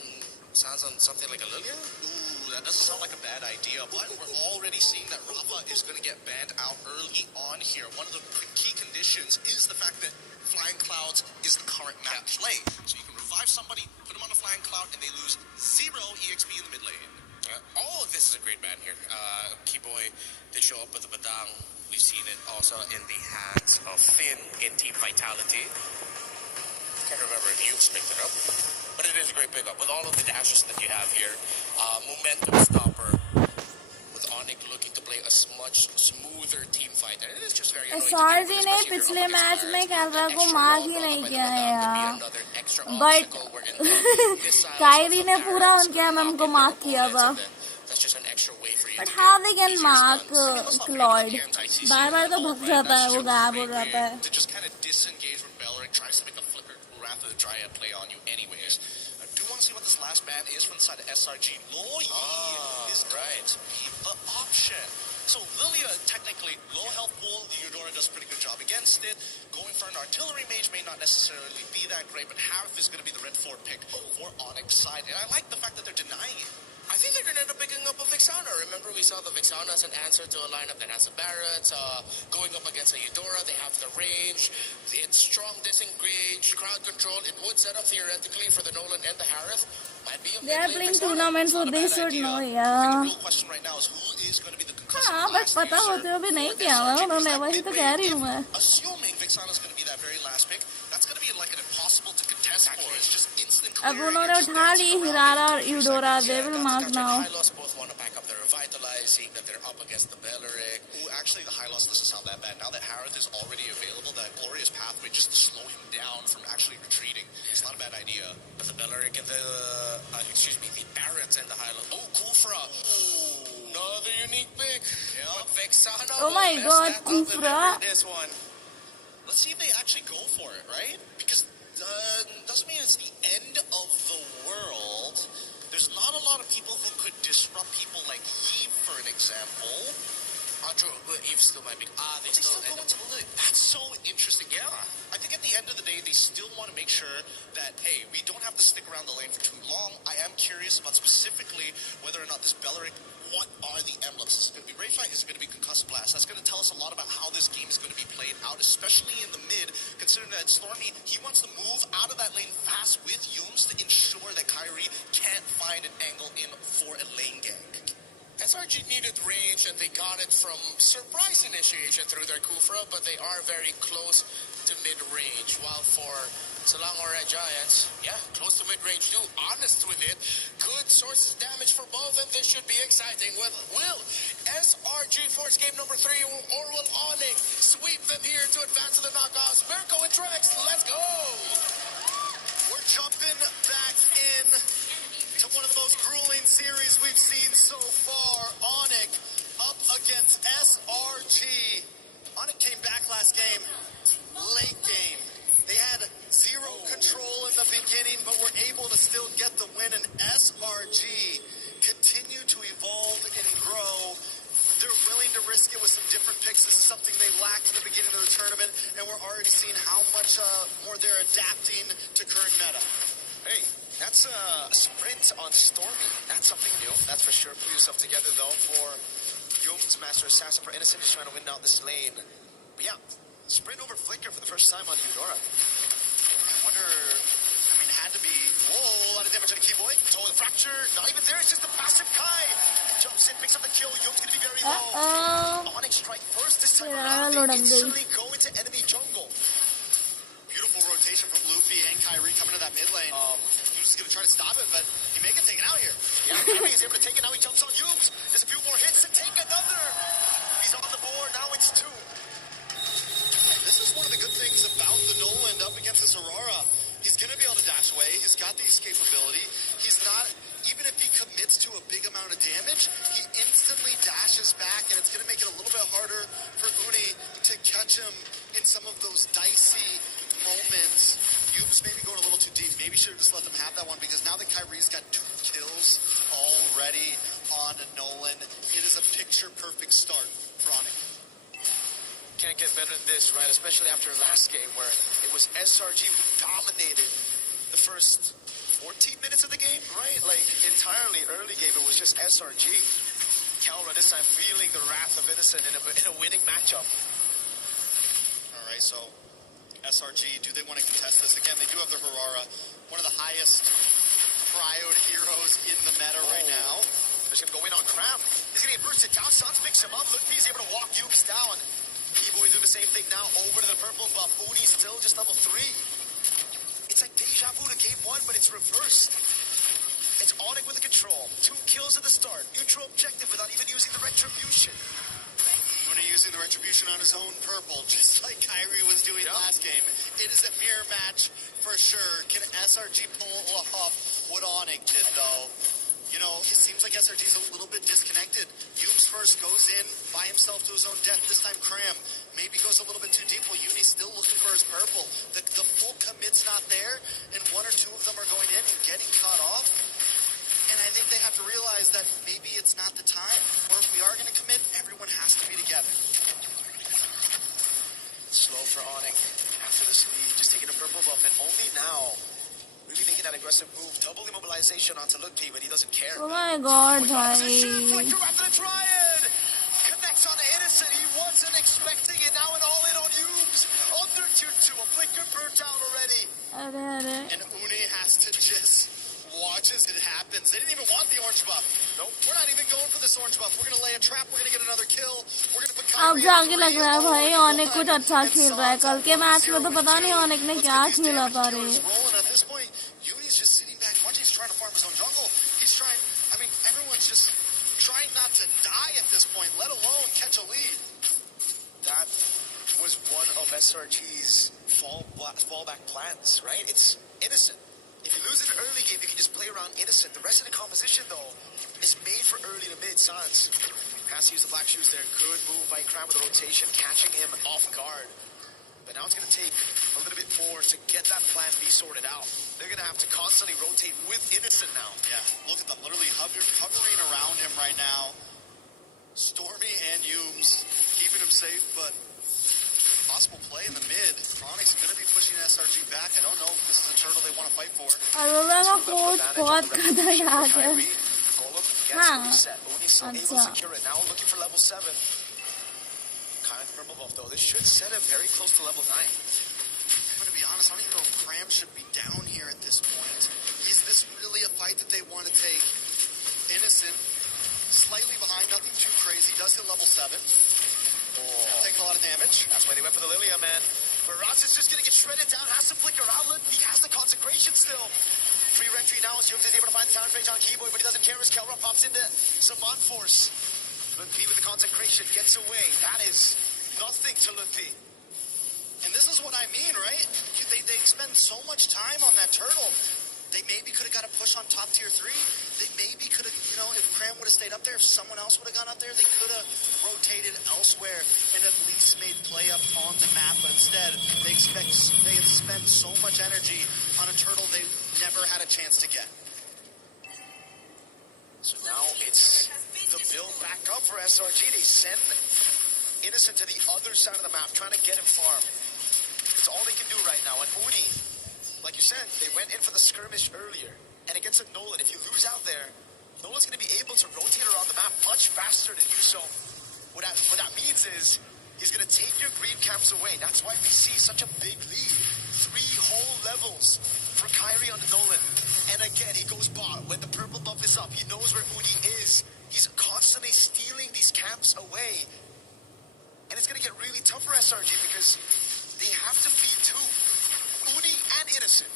Sans on something like a Lilia? Ooh, that doesn't sound like a bad idea, but we're already seeing that Rafa is going to get banned out early on here. One of the key conditions is the fact that Flying Clouds is the current map play. So you can revive somebody, put them on a Flying Cloud, and they lose 0 EXP in the mid lane. This is a great ban here. Keyboy did show up with the Badang. We've seen it also in the hands of Finn in Team Vitality. Can't remember if you picked it up, but it is a great pickup with all of the dashes that you have here. Momentum stopper with Onic looking to play a much smoother team fight, and it is just very annoying. SRG ने पिछले match में कैलरा को मार ही नहीं किया है यार, but Kairi ने पूरा उनके MM को मार्क किया था. But how they can mark Cloyd? बार-बार तो भग जाता है, वो गायब हो जाता है. To just kind of disengage from Beleric, tries to make a flicker Wrath of the Dryad play on you anyways. I do want to see what this last ban is from the side of SRG. Loyi is going to be the option. So Lilia, technically, low health pool, the Eudora does a pretty good job against it. Going for an artillery mage may not necessarily be that great, but Harith is going to be the red 4 pick for Onyx side. And I like the fact that they're denying it. I think they're going to end up picking up a Vixana. Remember, we saw the Vixana as an answer to a lineup that has a Barrett. Going up against a Eudora, they have the range. It's strong disengage, crowd control. It would set up theoretically for the Nolan and the Harith. Might be a They are playing tournaments, so they should know, yeah. The real question right now is who is going to be the concussive हाँ, but blast पता user होते हुए भी नहीं किया ना उन्होंने, वही तो कह रही हूँ मैं. Assuming Vixana is going to be that very last pick, that's going to be like an impossible to contest for. It's just instant अब clearing. उन्होंने उठा ली Hirara और Eudora. They will mark now. Hylos both want to back up their Revitalize, seeing that they're up against the Beleric. Ooh, actually, the high loss doesn't sound that bad. Now that Harith is already available, that glorious pathway just to slow him down from actually retreating. It's not a bad idea. But the Beleric and the Barrett and the Hylos. Oh, Kufra. Ooh, another unique pick. Yeah. But Vexana Oh will my mess God, that up and Kufra. deliver this one. Let's see if they actually go for it, right? Because doesn't mean it's the end of the world. There's not a lot of people who could disrupt people like Eve, for an example. True, but Eve still might be. They still go into the lit. That's so interesting. Yeah. I think at the end of the day, they still want to make sure that, hey, we don't have to stick around the lane for too long. I am curious about specifically whether or not this Beleric, what are the emblems? Is it going to be Ray Fight? Is it going to be Concussive Blast? That's going to tell us a lot about how this game is going to be played out, especially in the mid, considering that Stormy, he wants to move out of that lane fast with Yumes to ensure that Kyrie can't find an angle in for a lane gank. SRG needed range, and they got it from surprise initiation through their Kufra, but they are very close to mid-range, while for Salang or Red Giants, yeah, close to mid-range too, honest with it. Good sources damage for both, and this should be exciting. Will SRG force game number 3, or will Onic sweep them here to advance to the knockouts? Mirko and Trex, let's go! We're jumping back in to one of the most grueling series we've seen so far. Onic up against SRG. Onic came back last game, late game. They had zero control in the beginning, but were able to still get the win. And SRG continue to evolve and grow. They're willing to risk it with some different picks. This is something they lacked in the beginning of the tournament, and we're already seeing how much more they're adapting to current meta. Hey, that's a sprint on Stormy. That's something new. That's for sure. Put yourself together, though, for Young's Master Assassin for Innocent is trying to win down this lane. But yeah, sprint over Flicker for the first time on Eudora. I wonder, I mean, it had to be, whoa, a lot of damage on the Keyboy. Toe the fracture, not even there, it's just the passive Kai. Jumps in, picks up the kill, Young's gonna be very low. Onic strike first this time around, they instantly go into enemy jungle. Beautiful rotation from Luffy and Kyrie coming to that mid lane. Yumes is going to try to stop it, but he may get taken out here. Yeah, Kyrie is able to take it, now he jumps on Yumes. There's a few more hits to take another. He's on the board, now it's 2. This is one of the good things about the Noland up against this Aurora. He's going to be able to dash away. He's got the escape ability. He's not, even if he commits to a big amount of damage, he instantly dashes back, and it's going to make it a little bit harder for Uni to catch him in some of those dicey moments. Yumes maybe going a little too deep. Maybe should have just let them have that one, because now that Kyrie's got 2 kills already on Nolan, it is a picture-perfect start for Onic. Can't get better than this, right? Especially after last game where it was SRG who dominated the first 14 minutes of the game, right? Like, entirely early game, it was just SRG. Kelra this time feeling the wrath of Innocent in a winning matchup. All right, so SRG, do they want to contest this? Again, they do have their Harara, one of the highest prioed heroes in the meta right now. They're just going to go in on Cram. He's going to get bursted down. Suns picks him up. Look, he's able to walk Yumes down. Keyboy doing the same thing now over to the purple buff. Uni still just level 3. It's like deja vu to game 1, but it's reversed. It's Onic with the control. 2 kills at the start. Neutral objective without even using the retribution. Uni using the retribution on his own purple, just like Kyrie was doing last game. It is a mirror match for sure. Can SRG pull off what Onic did, though? You know, it seems like SRG's a little bit disconnected. Yumes first goes in by himself to his own death. This time Cram maybe goes a little bit too deep while Uni's still looking for his purple. The full commit's not there, and 1 or 2 of them are going in and getting caught off. And I think they have to realize that maybe it's not the time, or if we are going to commit, everyone has to be together. Slow for Onic after the speed, just taking a purple buff, and only now really making that aggressive move, double immobilization onto Lucky, but he doesn't care. Oh my god, bhai. Flicker after the Triad! Connects on the Innocent, he wasn't expecting it, now an all-in on Yumes. Under tier 2, a Flicker burnt out already. Arey. And Uni has to just watch as it happens. They didn't even want the orange buff. Nope, we're not even going for this orange buff. We're going to lay a trap, we're going to get another kill. We're going to put अब जाके लग रहा है भाई ऑनिक कुछ अच्छा खेल रहा है. कल के मैच में तो पता नहीं ऑनिक ने क्या खेला था रे. At this point, Uni's just sitting back. Bungy's trying to farm his own jungle. He's trying, I mean, everyone's just trying not to die at this point, let alone catch a lead. That was one of SRG's fallback plans, right? It's Innocent. If you lose in the early game, you can just play around Innocent. The rest of the composition, though, is made for early to mid. Sans has to use the black shoes there. Good move by Cram with the rotation, catching him off guard. But now it's going to take a little bit more to get that plan B sorted out. They're going to have to constantly rotate with Innocent now. Yeah, look at them literally hovering around him right now. Stormy and Yumes keeping him safe, but possible play in the mid. Onyx going to be pushing SRG back. I don't know if this is a turtle they want to fight for. Arora का coach बहुत खतरनाक है. हाँ. अच्छा. Now looking for level 7. Kind of purple buff though. This should set him very close to level 9. I'm going to be honest, I don't even know if Cram should be down here at this point. Is this really a fight that they want to take? Innocent, slightly behind, nothing too crazy. Does hit level 7. Taking a lot of damage. That's why they went for the Lilia, man. But Ross is just going to get shredded down. Has to flicker outlet. He has the consecration still. Free entry now as Yumes is able to find the sound range on Keyboy, but he doesn't care as Kelra pops into Saman Force. Luthi with the consecration gets away. That is nothing to Luthi. And this is what I mean, right? They spend so much time on that turtle. They maybe could have got a push on top tier 3. They maybe could have, you know, if Cram would have stayed up there, if someone else would have gone up there, they could have rotated elsewhere and at least made play up on the map. But instead, they had spent so much energy on a turtle they never had a chance to get. So now it's the build back up for SRG. They send Innocent to the other side of the map, trying to get him farm. It's all they can do right now. And Uni, like you said, they went in for the skirmish earlier. And against a Nolan, if you lose out there, Nolan's going to be able to rotate around the map much faster than you. So What that means is he's going to take your green camps away. That's why we see such a big lead. 3 whole levels for Kyrie on Nolan. And again, he goes bot. When the purple buff is up, he knows where Uni is. He's constantly stealing these camps away. And it's going to get really tough for SRG because they have to feed 2. Uni and Innocent.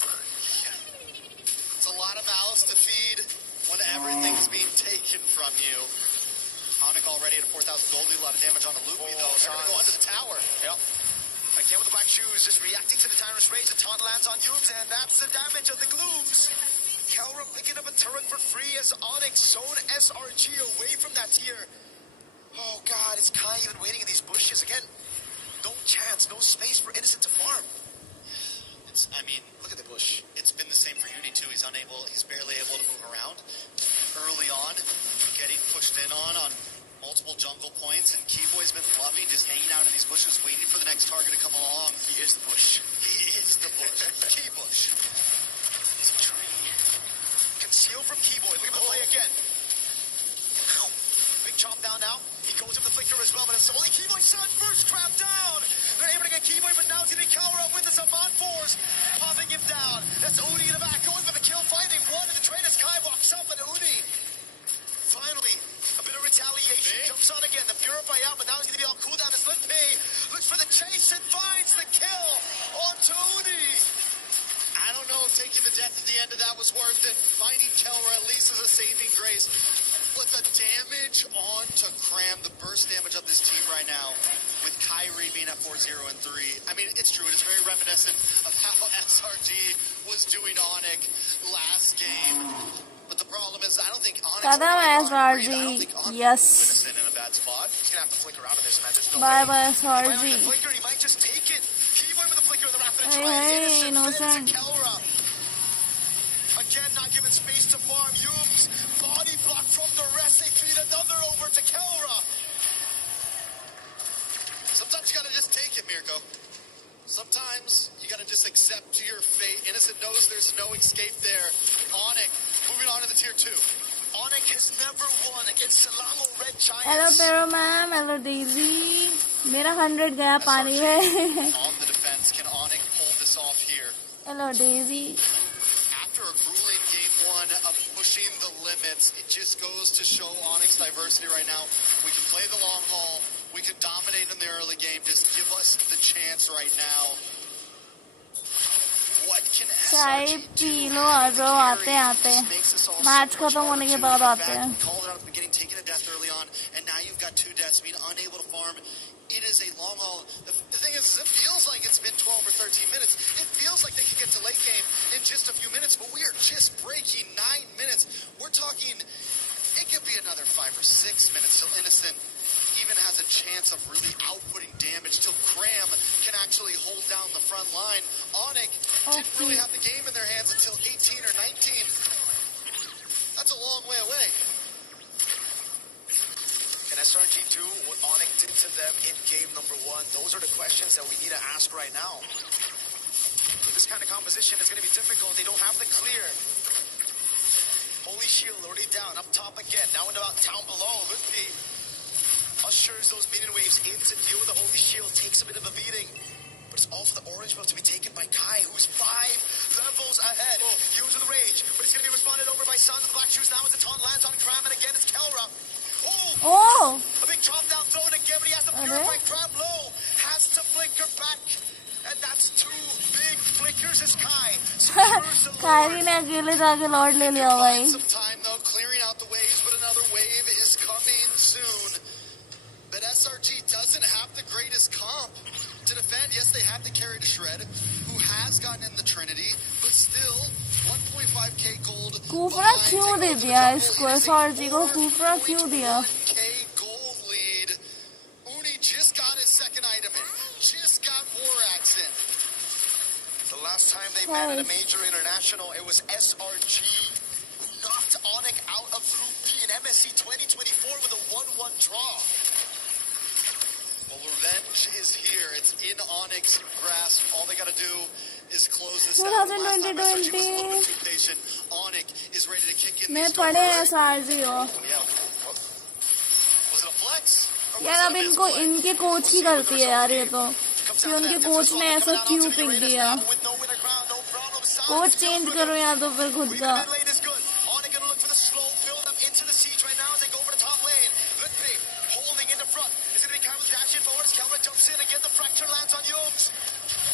It's a lot of mouths to feed when everything's being taken from you. Onic already at a 4,000 gold lead, a lot of damage on the Luffy though. They're going to go under the tower. Yep. Again with the black shoes, just reacting to the Tyrant's rage. The taunt lands on Yubes, and that's the damage of the glooms. Kelra picking up a turret for free as Onyx zone SRG away from that tier. Oh god, is Kai even waiting in these bushes? Again, no chance, no space for Innocent to farm. I mean, Look at the bush. it's been the same for Uni too. He's barely able to move around. Early on, getting pushed in on multiple jungle points, and Keyboy's been loving just hanging out in these bushes, waiting for the next target to come along. He is the bush. He is the bush. Key bush. It's a tree. Conceal from Keyboy. Look at the play again. Big chomp down now. He goes up the flicker as well, but it's only Keyboy's son. First trap down. They're able to get Keyboy, but now it's going to be Kelra with the Savant Force. Popping him down. That's Uni in the back. Going for the kill. Finding one in the trade as Kai walks up, and Uni finally a bit of retaliation. Jumps on again. The Purify out, but now he's going to be on cooldown. As Limpy looks for the chase and finds the kill onto Uni. I don't know if taking the death at the end of that was worth it. Finding Kelra at least is a saving grace. But the damage on to Cram, the burst damage of this team right now, with Kyrie being at 4-0 and 3. I mean, it's true. It is very reminiscent of how SRG was doing Onic last game. But the problem is, I don't think Onyx... Yes. Innocent in a bad spot. He's going to have to flicker out of this, man. There's no Bye way. bye, He might have SRG. the flicker. He might just take it. Keyboy with the flicker in the rapid and Hey, try. hey, Innocent Innocent. to Kelra. Again, not given space to farm. Yubes, body block from the rest. They feed another over to Kelra. Sometimes you gotta just take it, Mirko. Sometimes you gotta just accept your fate. Innocent knows there's no escape there. Onic, moving on to the tier 2. Onic has never won against Selangor Red Hello Giants. Pero ma'am, hello Daisy. मेरा 100 गया पानी में. On the defense, can Onic pull this off here? Hello Daisy. After a grueling game 1 of pushing the limits, it just goes to show Onyx diversity right now. We can play the long haul. We can dominate in the early game. Just give us the chance right now. What can चाय SRG P do? लो आ जाओ आते आते. Just makes this all so match much खत्म होने के harder बाद to आते back. हैं. We called it out at the beginning, taking a death early on, and now you've got 2 deaths, being unable to farm. It is a long haul. The thing is, it feels like it's been 12 or 13 minutes. It feels like they could get to late game in just a few minutes, but we are just breaking 9 minutes. We're talking, it could be another 5 or 6 minutes till Innocent even has a chance of really outputting damage, till Cram can actually hold down the front line. Onic didn't really have the game in their hands until 18 or 19. That's a long way away. Can SRG do what Onic did to them in game number 1? Those are the questions that we need to ask right now. With this kind of composition, it's going to be difficult. They don't have the clear. Holy Shield already down, up top again. Now into about town below. Limpy ushers those minion waves in to deal with the Holy Shield. Takes a bit of a beating. But it's all for the orange buff to be taken by Kai, who's 5 levels ahead. Use with the rage, but he's going to be responded over by Sons of the Black Shoes. Now as the taunt lands on Cram, and again it's Kelra. Oh. A big chomp down thrown again, but he has to purify Cram low. Has to flicker back. And that's 2 big flickers as Kai secures the Kyrie ने अकेले जाके Lord ले लिया भाई. Some time though, clearing out the waves, but another wave is coming soon. But SRG doesn't have the greatest comp to defend. Yes, they have the carry to Shred, who has gotten in the Trinity, but still 1.5k gold. कूफरा क्यों दे दिया इसको? SRG को कूफरा क्यों दिया? 1k gold lead. Uni just got his second item in. Just got Warax in. The last time they met at a major international, it was SRG who knocked Onic out of Group B in MSC 2024 with a 1-1 draw. Well, revenge is here. It's in Onyx's grasp. All they got to do is close this down. Last time SRG was a little bit too patient. Onic is ready to kick in मैं these पढ़े numbers. SRG हो. Yeah. Was it a flex? Or यार अब इनको इनके coach की गलती है यार ये तो कि उनके कोच ने ऐसा क्यों पिक दिया with no winner crown, no problem. Coach change करो या तो फिर खुद Read का the mid lane is good. Onic gonna look for the slow build up into the siege right now as they go over the top lane. Little holding in the front. Is it gonna be Kai with dashing forward as Calvin jumps in again? The fracture lands on Yokes.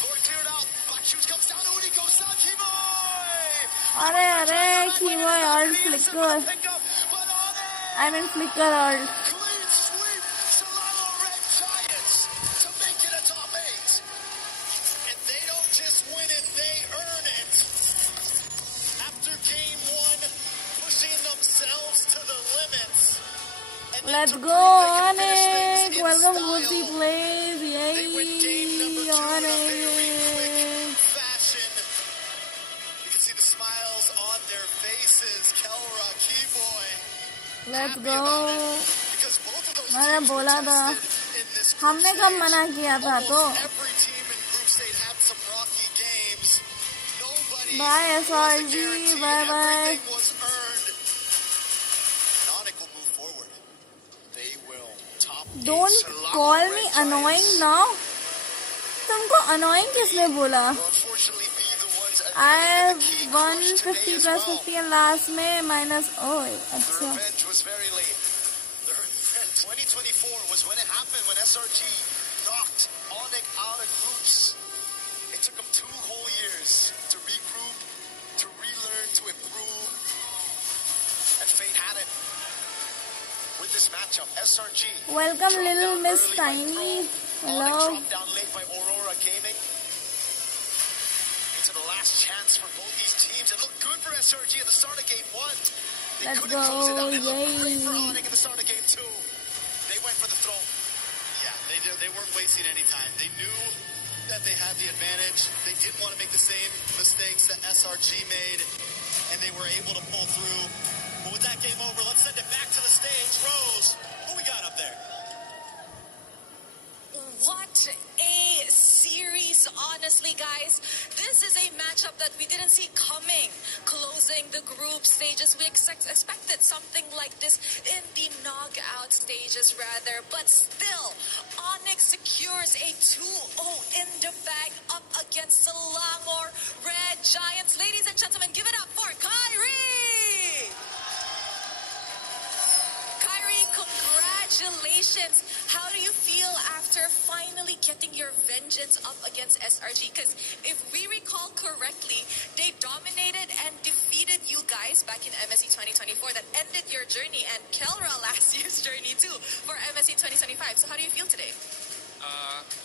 Lord cleared out. Black Shoes comes down. Onic goes down. Kimoy! अरे अरे कीमो यार flicker Pick up, but Onic! I mean flicker और Clean sweep. Solano Red Giants to make it a top 8. And they don't just win it, they earn it. After game 1, pushing themselves to the limits. And then Let's to go prove they can finish Onic things in welcome style, Gucci plays they win game number 2 in a very quick Onic fashion. You can see the smiles on their faces. Kelra, Keyboy, let's happy go about it. Because both of those मैंने teams were बोला था tested in this group हमने कब stage. मना किया था तो Almost every team in group stage had some rocky games. Nobody Bye, was a SRG. guarantee. Bye-bye. Everything was earned. And Onic will move forward. They will top eight. don't Solano call Red me Giants annoying now तुमको annoying किसने बोला Will unfortunately be the ones I eliminated in the key won crush today 50 as plus well. 50 and last में minus oh The अच्छा revenge was very late. The revenge 2024 was when it happened, when SRG knocked Onic out of groups. It took them 2 whole years to regroup, to relearn, to improve. And Fate had it with this matchup. SRG. welcome dropped little down Miss early by Tiny Pro. Onic hello dropped down late by Aurora Gaming. Into the last chance for both these teams. It looked good for SRG at the start of game 1. They Let's couldn't close it go, out. It looked great for yay. Onic at the start of game 2. They went for the throw. Yeah, they did. They weren't wasting any time. They knew that they had the advantage. They didn't want to make the same mistakes that SRG made, and they were able to pull through. But with that game over, let's send it back to the stage. Rose, who we got up there? What a series, honestly, guys. This is a matchup that we didn't see coming. Closing the group stages, we expected something like this in the knockout stages, rather. But still, Onyx secures a 2-0 in the bag up against Selangor Red Giants. Ladies and gentlemen, give it up for Kyrie! Kyrie, congratulations. How do you feel after finally getting your vengeance up against SRG? Because if we recall correctly, they dominated and defeated you guys back in MSC 2024. That ended your journey and Kelra last year's journey too for MSC 2025. So how do you feel today?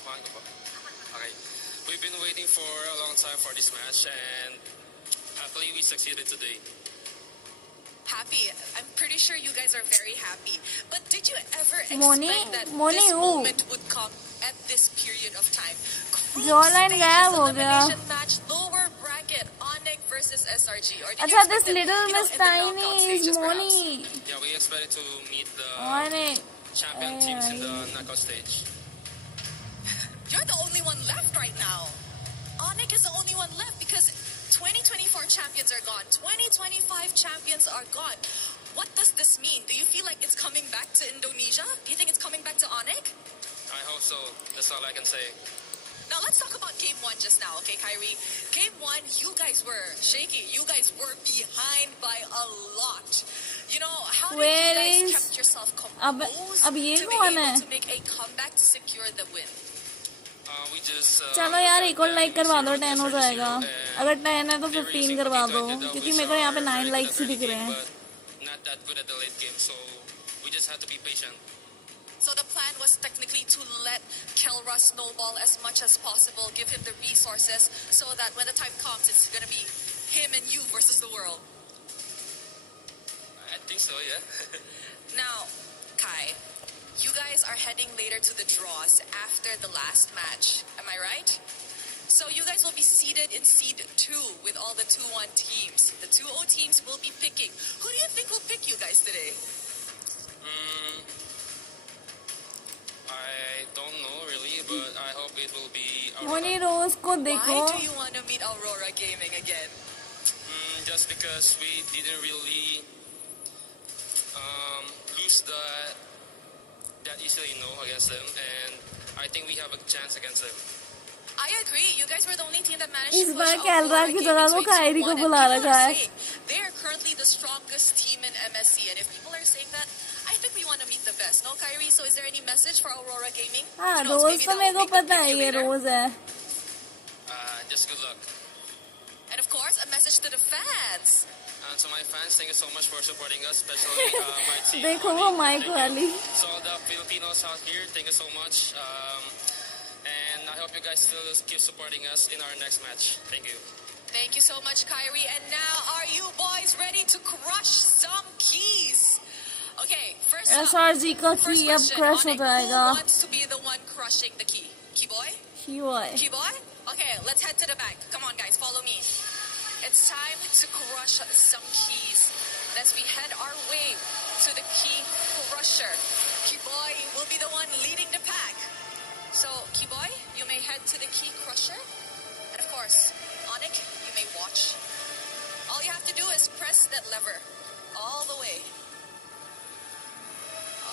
Fine po. Okay. We've been waiting for a long time for this match and happily we succeeded today. Happy. I'm pretty sure you guys are very happy. But did you ever expect Moni? that Moni this who? moment would come at this period of time? Group Jawline stages गायब हो गया। elimination match, lower bracket, Onic versus SRG. Or did you अच्छा expect this it, little you know, Miss in the knockout Tiny stages is perhaps? Moni Yeah, we expected to meet the Onic champion teams in the knockout stage. You're the only one left right now. Onic is the only one left because 2024 champions are gone. 2025 champions are gone. What does this mean? Do you feel like it's coming back to Indonesia? Do you think it's coming back to Onic? I hope so. That's all I can say. Now let's talk about game 1 just now, okay, Kyrie? Game 1, you guys were shaky. You guys were behind by a lot. You know, how did Where you guys is- kept yourself अब composed ये to be कौन able है? to make a comeback to secure the win? We just चलो यार equal like करवा दो 10 हो जाएगा अगर 10 है तो 15 करवा दो क्योंकि मेरे को यहाँ पे 9 लाइक्स ही दिख रहे हैं not that good at the late game, so we just have to be patient. So the plan was technically to let Kelra snowball as much as possible, give him the resources so that when the time comes, it's going to be him and you versus the world. I think so, yeah. Now, Kai, you guys are heading later to the draws after the last match. Am I right? So you guys will be seated in seed 2 with all the 2-1 teams. The 2-0 teams will be picking. Who do you think will pick you guys today? I don't know really, but I hope it will be Moni Aurora. रोज को देखो Why do you want to meet Aurora Gaming again? Just because we didn't really lose the easily no against them, and I think we have a chance against them. I agree. You guys were the only team that managed इस to push bar कैलरा Aurora की Gaming जगह to वो Extreme Kairi को 1, and बुला people रखा are है. saying they are currently the strongest team in MSC, and if people are saying that, I think we want to meet the best. No, Kyrie? So is there any message for Aurora Gaming? हाँ, Who knows, rose maybe तो that मेरे will को make them पता pick है you ये later. रोज है. Just good luck. And of course, a message to the fans. And to my fans, thank you so much for supporting us, especially my team. देखो वो Onic. Mic Thank you. वाली. So all the Filipinos out here, thank you so much. And I hope you guys still keep supporting us in our next match. Thank you. Thank you so much, Kyrie. And now, are you boys ready to crush some keys? Okay, first up, SRG का first की अब question, crush हो Onic, जाएगा. who wants to be the one crushing the key? Key boy? की वो है. Key boy? Okay, let's head to the back. Come on, guys, follow me. It's time to crush some keys. Let's we head our way to the key crusher. Key boy will be the one leading the pack. So, Key boy, you may head to the key crusher. And of course, Onic, you may watch. All you have to do is press that lever all the way.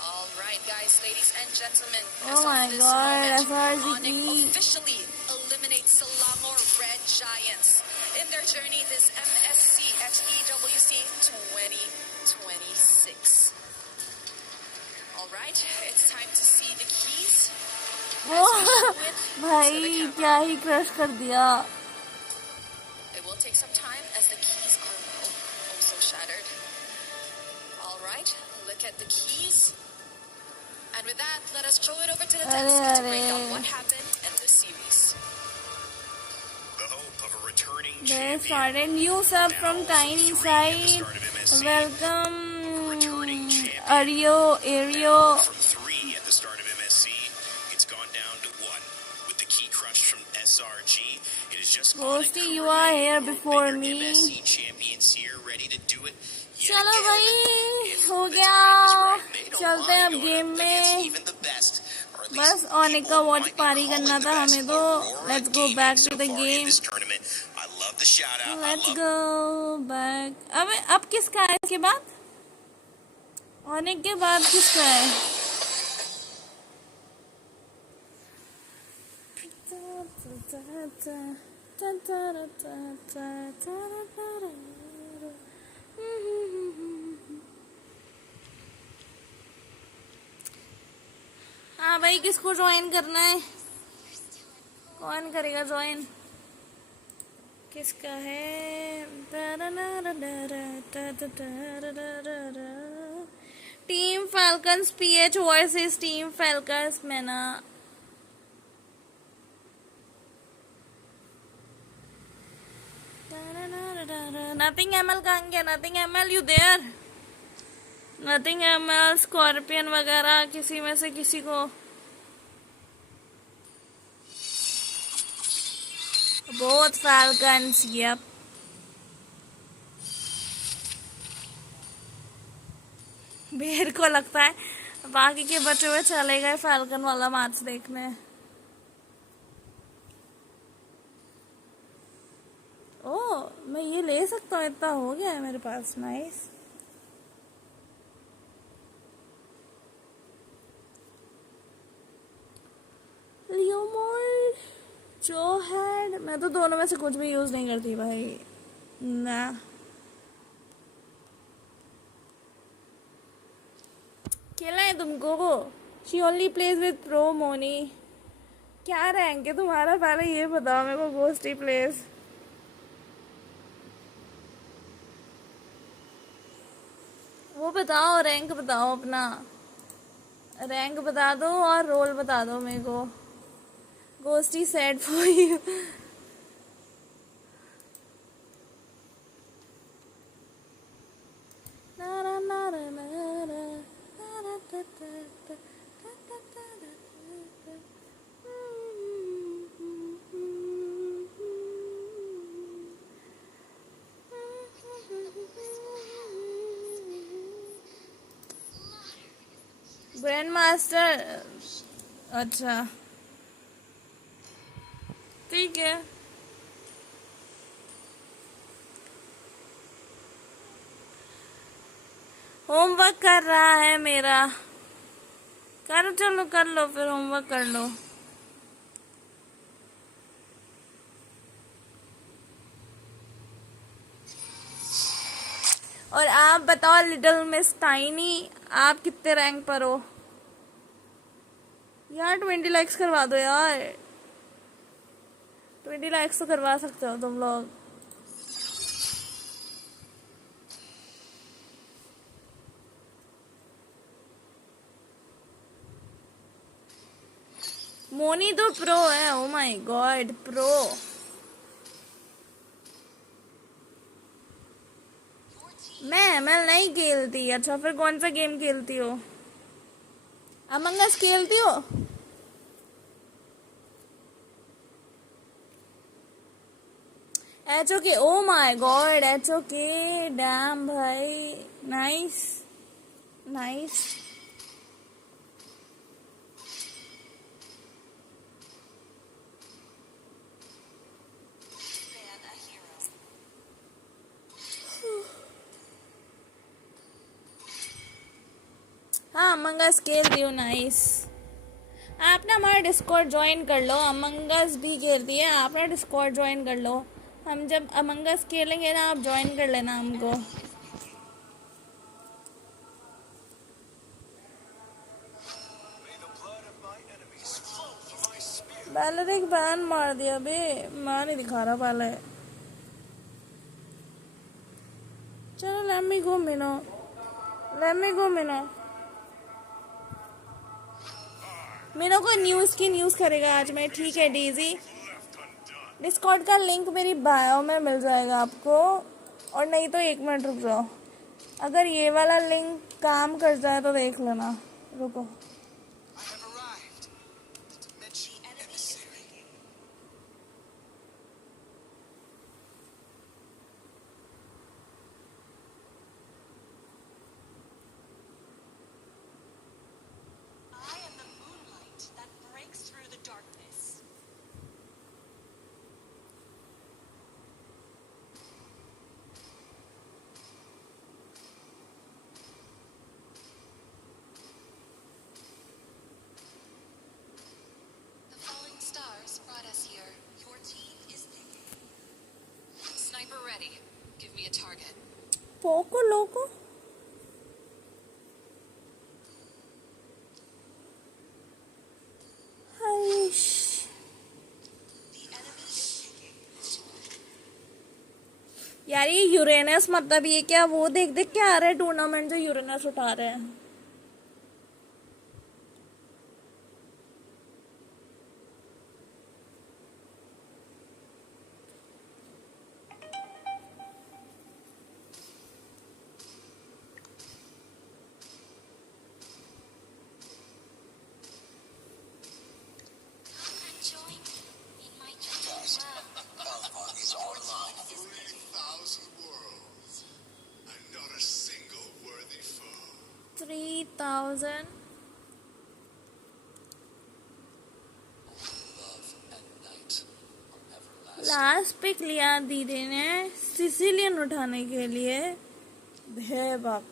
All right, guys, ladies and gentlemen. As Oh my of this God, moment, SRG Onic key. officially eliminates Selangor Red Giants in their journey this MSC XEWC 2026. All right, it's time to see the keys. भाई क्या ही crush कर दिया. It will take some time as the keys are also shattered. All right, look at the keys. And with that, let us throw it over to the desk to break down what happened in this series. The hope of a returning They champion. started new sub from Tiny Side. Welcome Ario. From 3 at the start of MSC, it's gone down to 1. With the key crush from SRG, it is just Ghosty, you are here before me. MSC champions here, ready to do it. yet चलो again. भाई If हो the गया. time is right, they don't चलते हैं mind अब going game up against में. even the best, or at least बस ऑनिक का people वॉच might be पारी calling करना the था best हमें तो. Aurora Let's go Gaming back so to the far in game. this tournament. I love the shout out. Let's go back. अब किसका है इसके बाद? ऑनिक के बाद किसका है? हाँ भाई, किसको ज्वाइन करना है? कौन करेगा ज्वाइन? किसका है? Team falcons PH versus team falcons मैना. Nothing ML कहाँ गया? Nothing ML, you there? Nothing ML, scorpion वगैरह किसी में से किसी को. Both Falcons, yep. मेरे को लगता है बाकी के बचे हुए चले गए फैल्कन वाला मैच देखने. ओह, मैं ये ले सकता हूँ. इतना हो गया है मेरे पास. नाइस. लियोमोल्ड, जो हैड. मैं तो दोनों में से कुछ भी यूज नहीं करती भाई. ना खेलना है तुमको? She only plays with pro मोनी. क्या रैंक है तुम्हारा? पहले ये बताओ मेरे को. गोस्टी प्लेज. वो बताओ, रैंक बताओ अपना. रैंक बता दो और रोल बता दो मेरे को. गोस्टी said for you. Grandmaster. अच्छा ठीक है. होमवर्क कर रहा है मेरा. करो, चलो कर लो, फिर होमवर्क कर लो। और आप बताओ लिटिल मिस टाइनी, आप कितने रैंक पर हो यार? 20 लाइक्स करवा दो यार, 20 लाइक्स तो करवा सकते हो तुम लोग। मोनी तो प्रो है, ओ माय गॉड, प्रो। मैं एमएल नहीं खेलती। अच्छा, फिर कौन सा गेम खेलती हो? अमंग अस खेलती हो? HOK, oh my God, HOK, dam भाई, नाइस नाइस। हाँ, अमंग अस खेलती हूँ, नाइस। आप ना हमारा डिस्कॉर्ड ज्वाइन कर लो, अमंग अस भी खेलती है, आप ना डिस्कॉर्ड ज्वाइन कर लो। हम जब अमंग अस खेलेंगे ना, आप ज्वाइन कर लेना हमको। बैलर एक बैन मार दिया बे, मैं नहीं दिखा रहा पहले। चलो लेट मी गो मिनो, लेट मी गो मिनो। मिनो को न्यूज़ की न्यूज़ करेगा आज मैं, ठीक है डीजी? डिस्कॉर्ड का लिंक मेरी बायो में मिल जाएगा आपको। और नहीं तो 1 मिनट रुक जाओ, अगर ये वाला लिंक काम कर जाए तो देख लेना। रुको, पोको लोको। यार ये यूरेनस, मतलब ये क्या, वो देख देख के आ रहा है टूर्नामेंट जो यूरेनस उठा रहे हैं। लास्ट पिक लिया दीदी ने सिसिलियन उठाने के लिए। भेबाक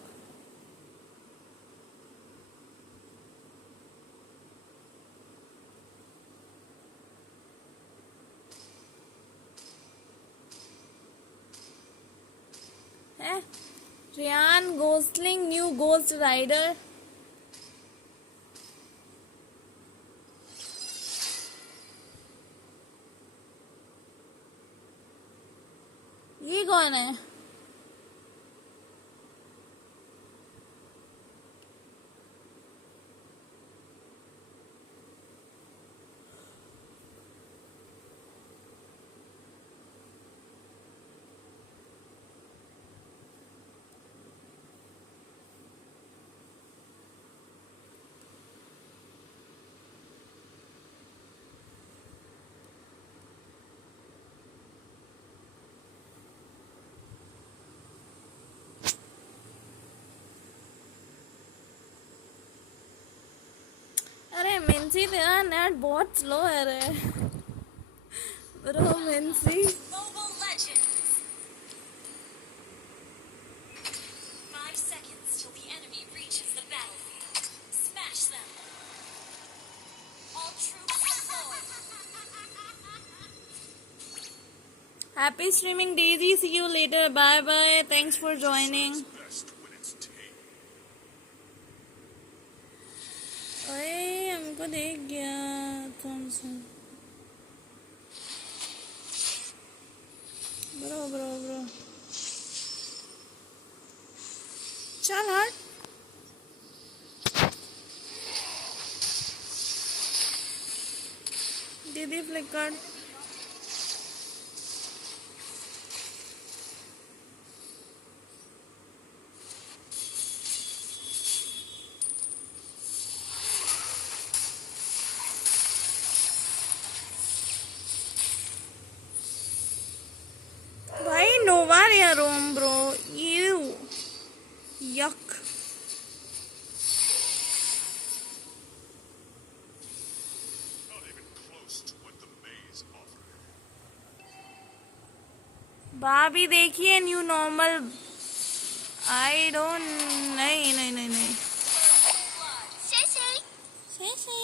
है। Ryan Gosling new Ghost Rider. ये कौन है? अरे मिंसी, तेरा नेट बहुत स्लो है रे bro. मिंसी Happy streaming, Daisy. See you later. Bye bye. Thanks for joining. ओए हमको देख गया थॉमसन. ब्रो चल हट. दीदी फ्लिपकार्ट. भाई नोवा या रोम ब्रो. यू यक. भाभी देखिए न्यू नॉर्मल. I don't. नहीं. से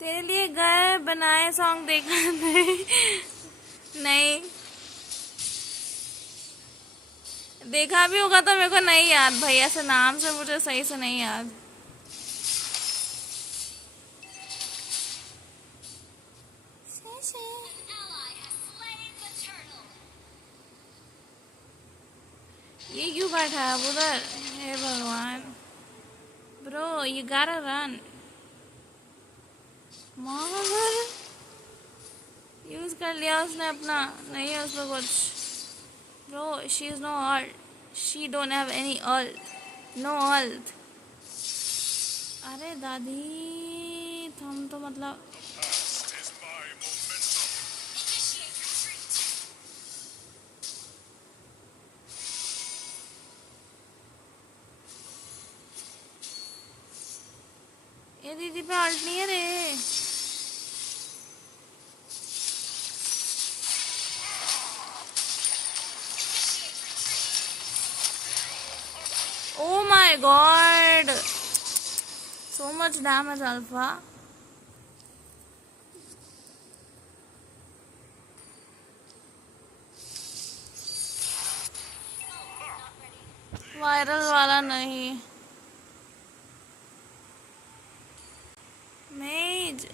तेरे लिए घर बनाए सॉन्ग देखा नहीं. देखा भी होगा तो मेरे को नहीं याद भाई. ऐसे नाम से मुझे सही से नहीं याद. ये क्यों बैठा है उधर. हे भगवान. Bro you gotta run. मार. यूज कर लिया उसने अपना. नहीं है उसमें कुछ. Bro she is no ult. She don't have any ult. No ult. अरे दादी हम तो मतलब ये दीदी पे अल्ट नहीं है रे. Oh my god. So much damage, Alpha. Viral वाला नहीं. मेज.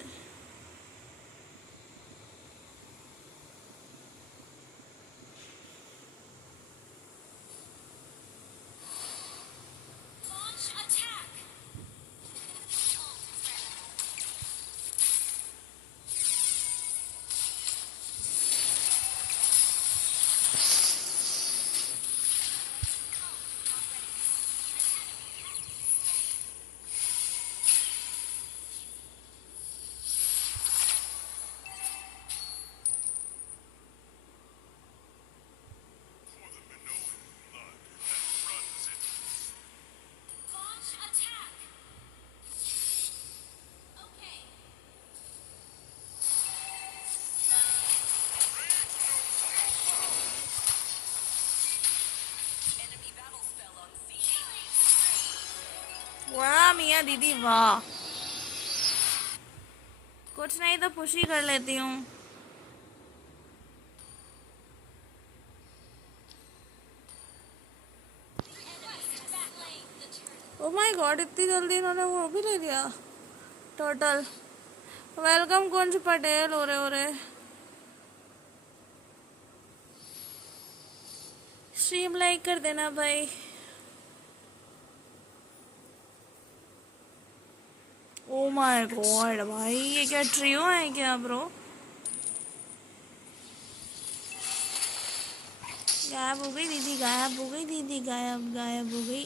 वाह मियाँ दीदी वाह. कुछ नहीं तो पुश ही कर लेती हूँ. ओ माय गॉड इतनी जल्दी इन्होंने वो भी ले लिया. टोटल. वेलकम कुंज पटेल. ओरे स्ट्रीम लाइक कर देना भाई. ओ माय गॉड भाई ये क्या ट्रियो है क्या ब्रो. गायब हो गई दीदी. गायब हो गई दीदी. गायब हो गई.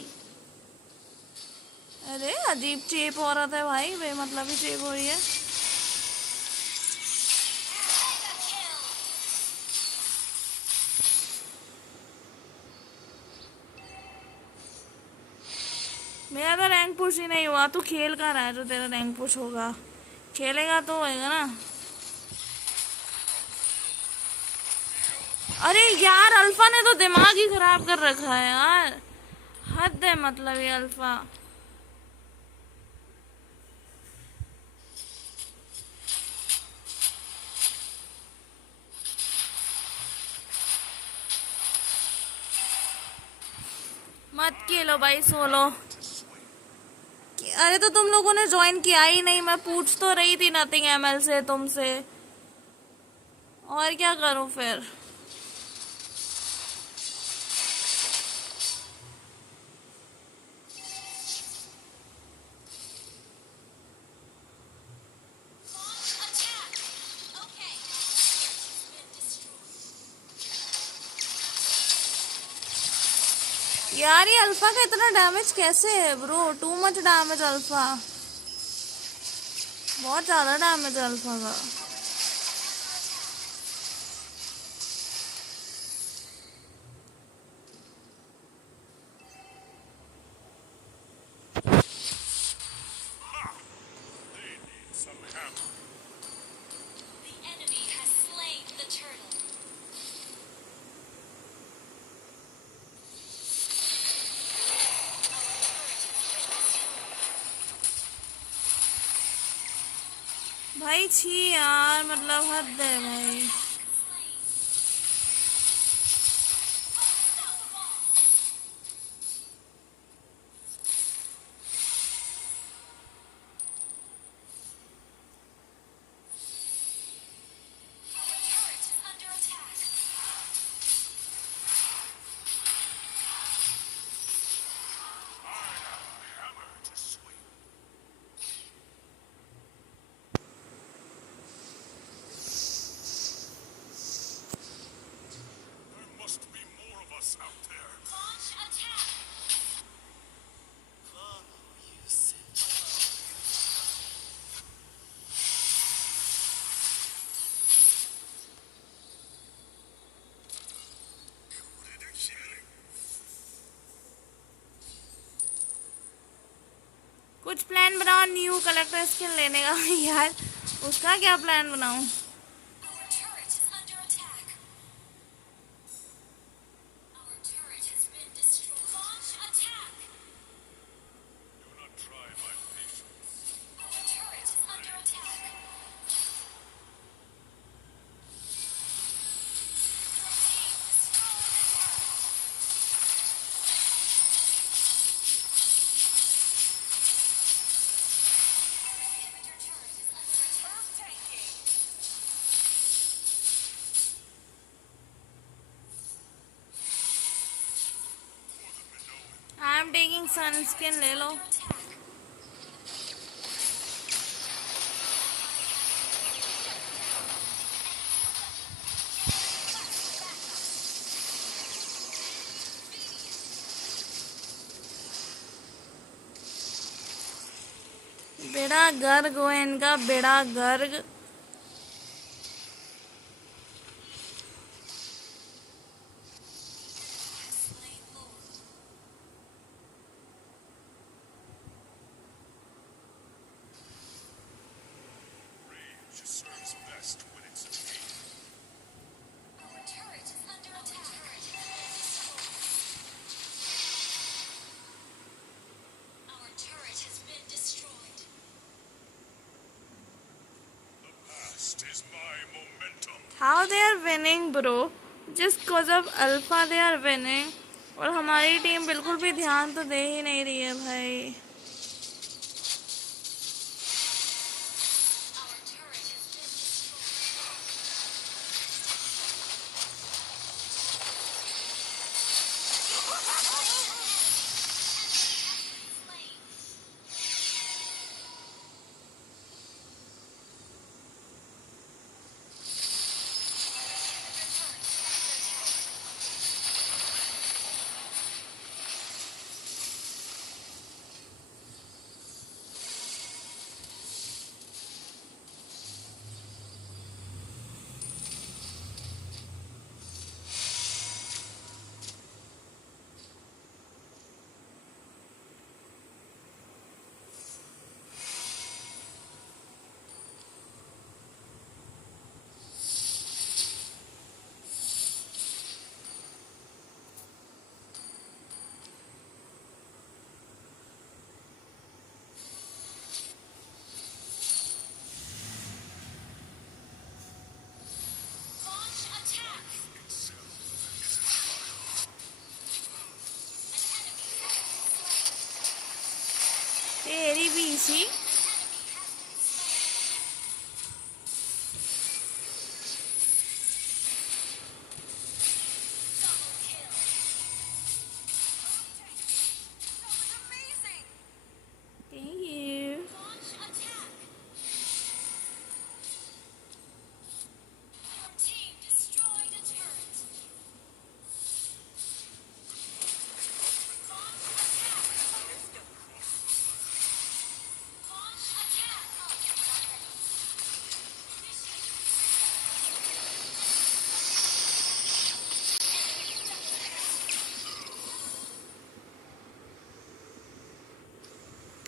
अरे अजीब चेप हो रहा था भाई. बेमतलब ही चेप हो रही है. मेरा तो रैंक पुश ही नहीं हुआ। तू खेल कहाँ रहा है जो तेरा रैंक पुश होगा? खेलेगा तो होएगा ना। अरे यार अल्फा ने तो दिमाग ही खराब कर रखा है यार, हद है मतलब ये अल्फा। मत खेलो भाई सोलो। अरे तो तुम लोगों ने ज्वाइन किया ही नहीं, मैं पूछ तो रही थी नथिंग एमएल से तुमसे, और क्या करूं फिर। यार ये अल्फा का इतना डैमेज कैसे है bro? Too much damage alpha, बहुत ज्यादा डैमेज है अल्फा का। भाई छी यार, मतलब हद है भाई। कुछ प्लान बनाओ न्यू कलेक्टर स्किन लेने का। यार उसका क्या प्लान बनाऊं? I am taking Sun skin, ले लो। बेड़ा गर्ग हो इनका, बेड़ा गर्ग। How they are winning bro? Just cause of Alpha they are winning, और हमारी टीम बिल्कुल भी ध्यान तो दे ही नहीं रही है भाई। जी Thank you.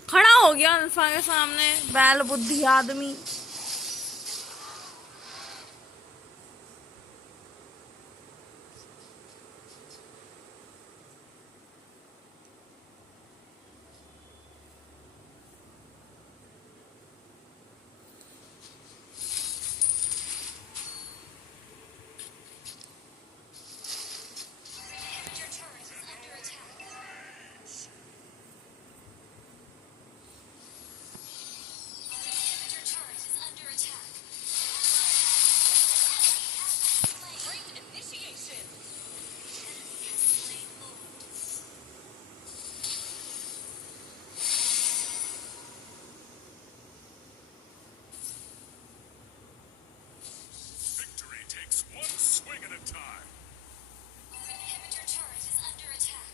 खड़ा हो गया अल्फा के सामने बैल बुद्धि आदमी Victory takes one swing at a time. Inhibitor turret is under attack.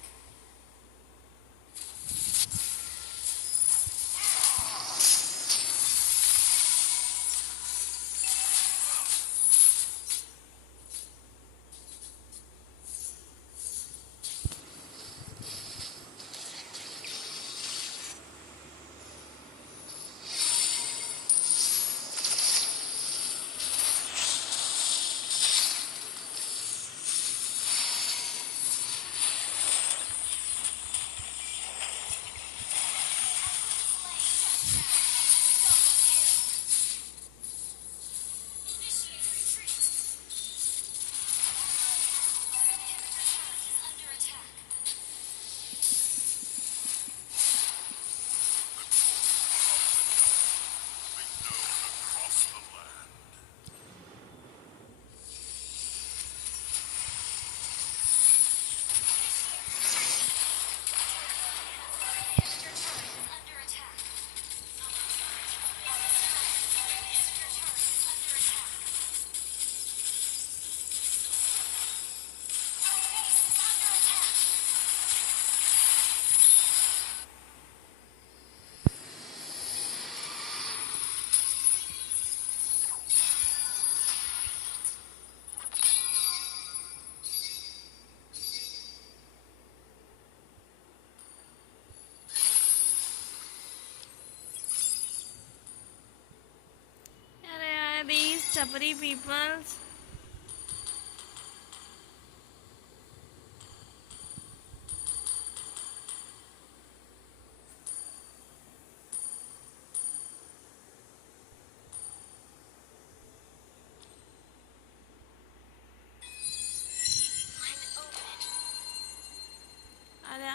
Across the land. अरे these chapri peoples आजा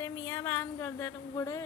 अरे मियाँ बैन कर दे तुम बूढ़े.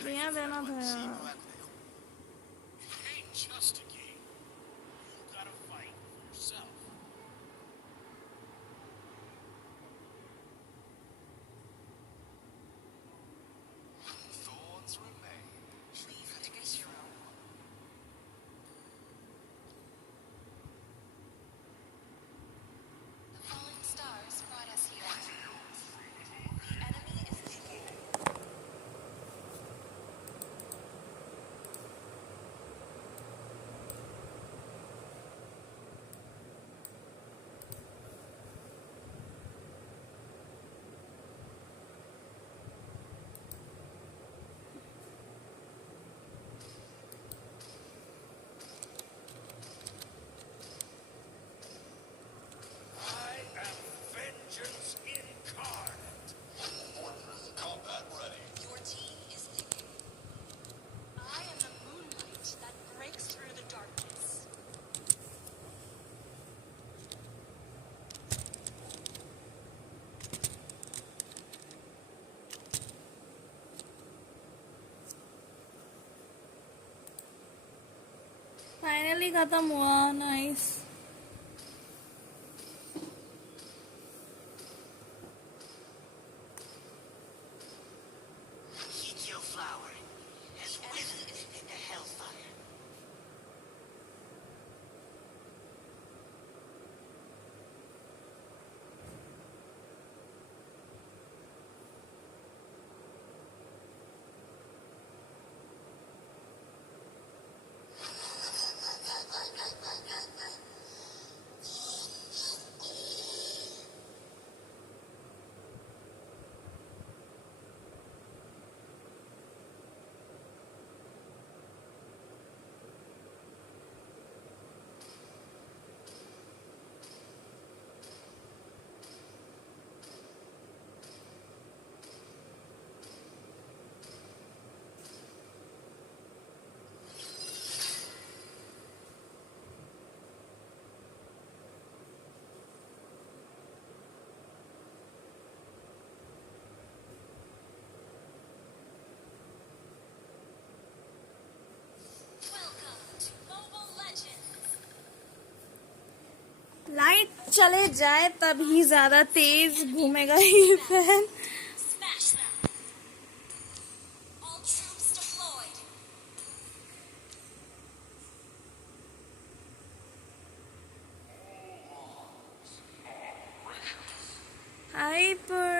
मियाँ देना था यार. It ain't just a game. You gotta fight for yourself. Thorns remain. Please pick a hero. The falling stars brought us here. The enemy is taken. I am vengeance incarnate. Fortress combat ready. Your team is picking. I am the moonlight that breaks through the darkness. Finally खत्म हुआ. Nice. Heat your flower has withered in the hellfire. Welcome to Moba Legends. Light चले जाए तभी ज्यादा तेज घूमेगा ये fan. Smash them. All troops deployed. Hyper.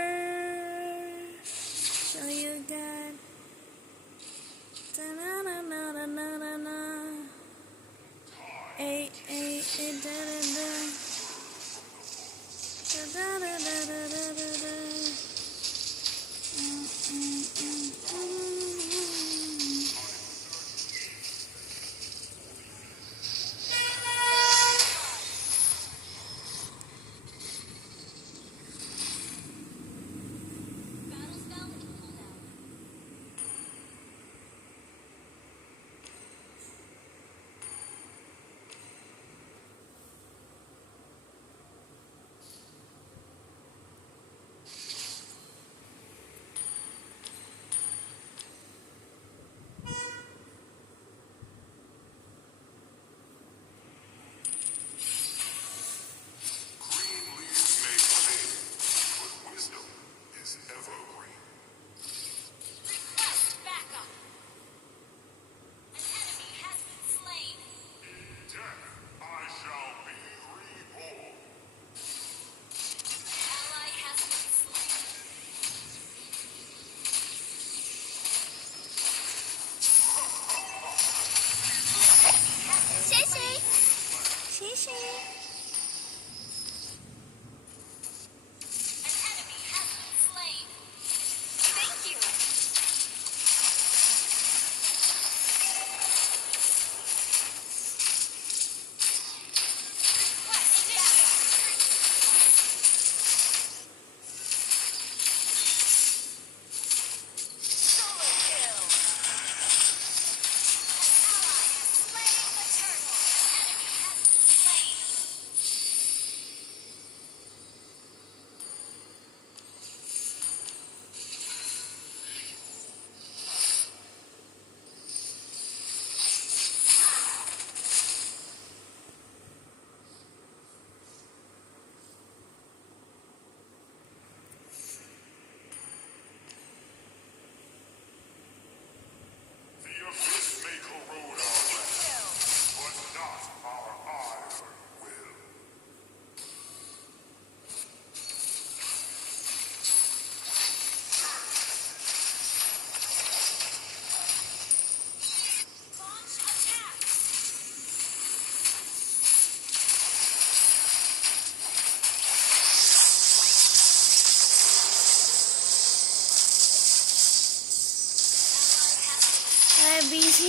So you got. Da-na-na-na-na-na-na. Ay, ay, ay, da-da-da. Da-da-da-da-da-da-da. Battle spell in cooldown. Green leaves may fade, but wisdom is evergreen. Request backup. An enemy has been slain. In death, I shall be reborn. Ally has been slain. An enemy has been slain.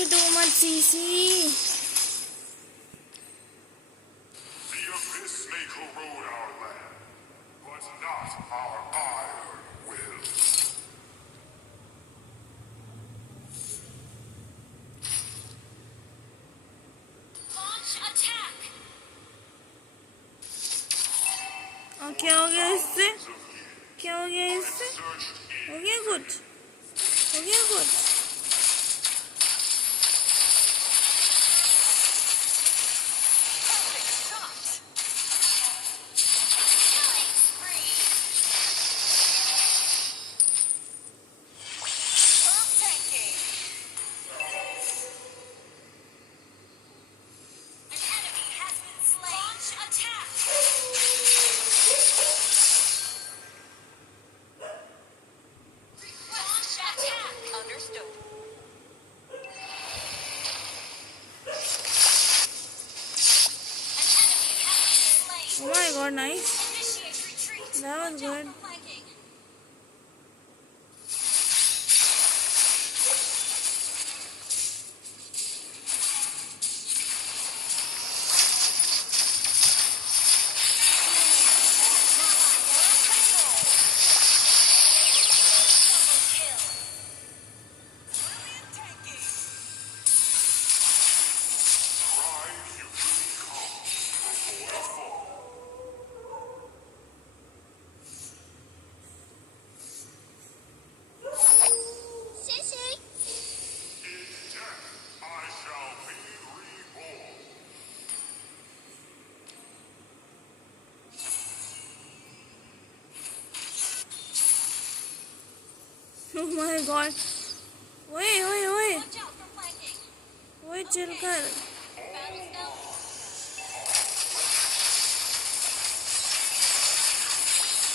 you too much, CC. The abyss may corrode our land, but not our iron will. Launch attack. और क्या हो गया इससे? क्या हो गया इससे? हो गया कुछ? हो गया कुछ? Perfect shot. Killing spree. Superb tanking. An enemy has been slain. Launch attack. Launch attack. Understood. An enemy has been slain. Oh my god, nice. Initiate retreat. That was Watch out good. for flanking. Double kill. Brilliant tanking. Pride you will become before the fall. Sissy. In death I shall be reborn. Oh my god. Wait. Watch out for flanking. Wait, chill कर. Battle spell.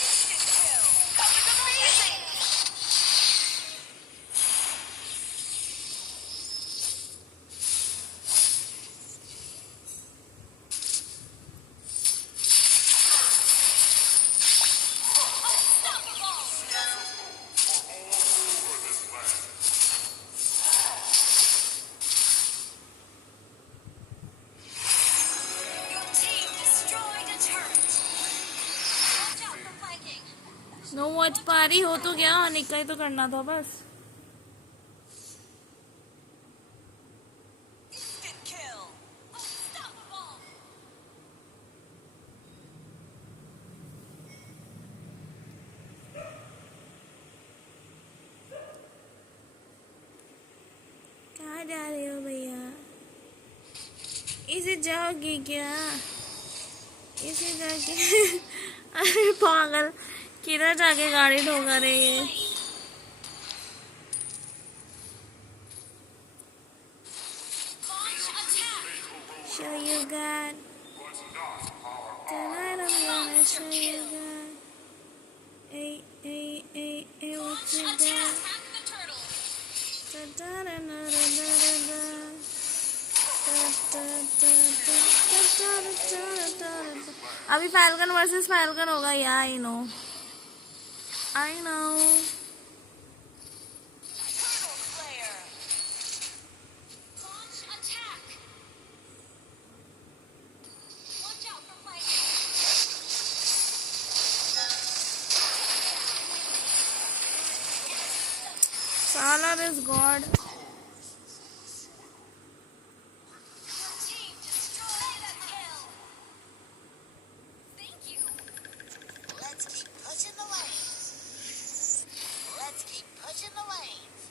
Instant kill. That was amazing. Unstoppable. Over this land. Your team destroyed a turret. Watch out for flanking. No watch पारी हो तो क्या? अनिक का ही तो करना था बस. Instant kill. Unstoppable. कहाँ जा रहे हो भैया? इसे जाओगे क्या? इसे जाके अरे पागल किधर जाके गाड़ी ठोका रहे ये? Launch attack. Show you God. Tonight I'm gonna show you God. Hey, what Launch you attack. got? Attack the turtle. अभी फैल्कन वर्सेस फैल्कन होगा या I know Turtle Slayer. Launch attack. Watch out for flanking. Salar is God. Your team destroyed a kill. Thank you. Let's keep pushing the lanes. Let's keep pushing the lanes.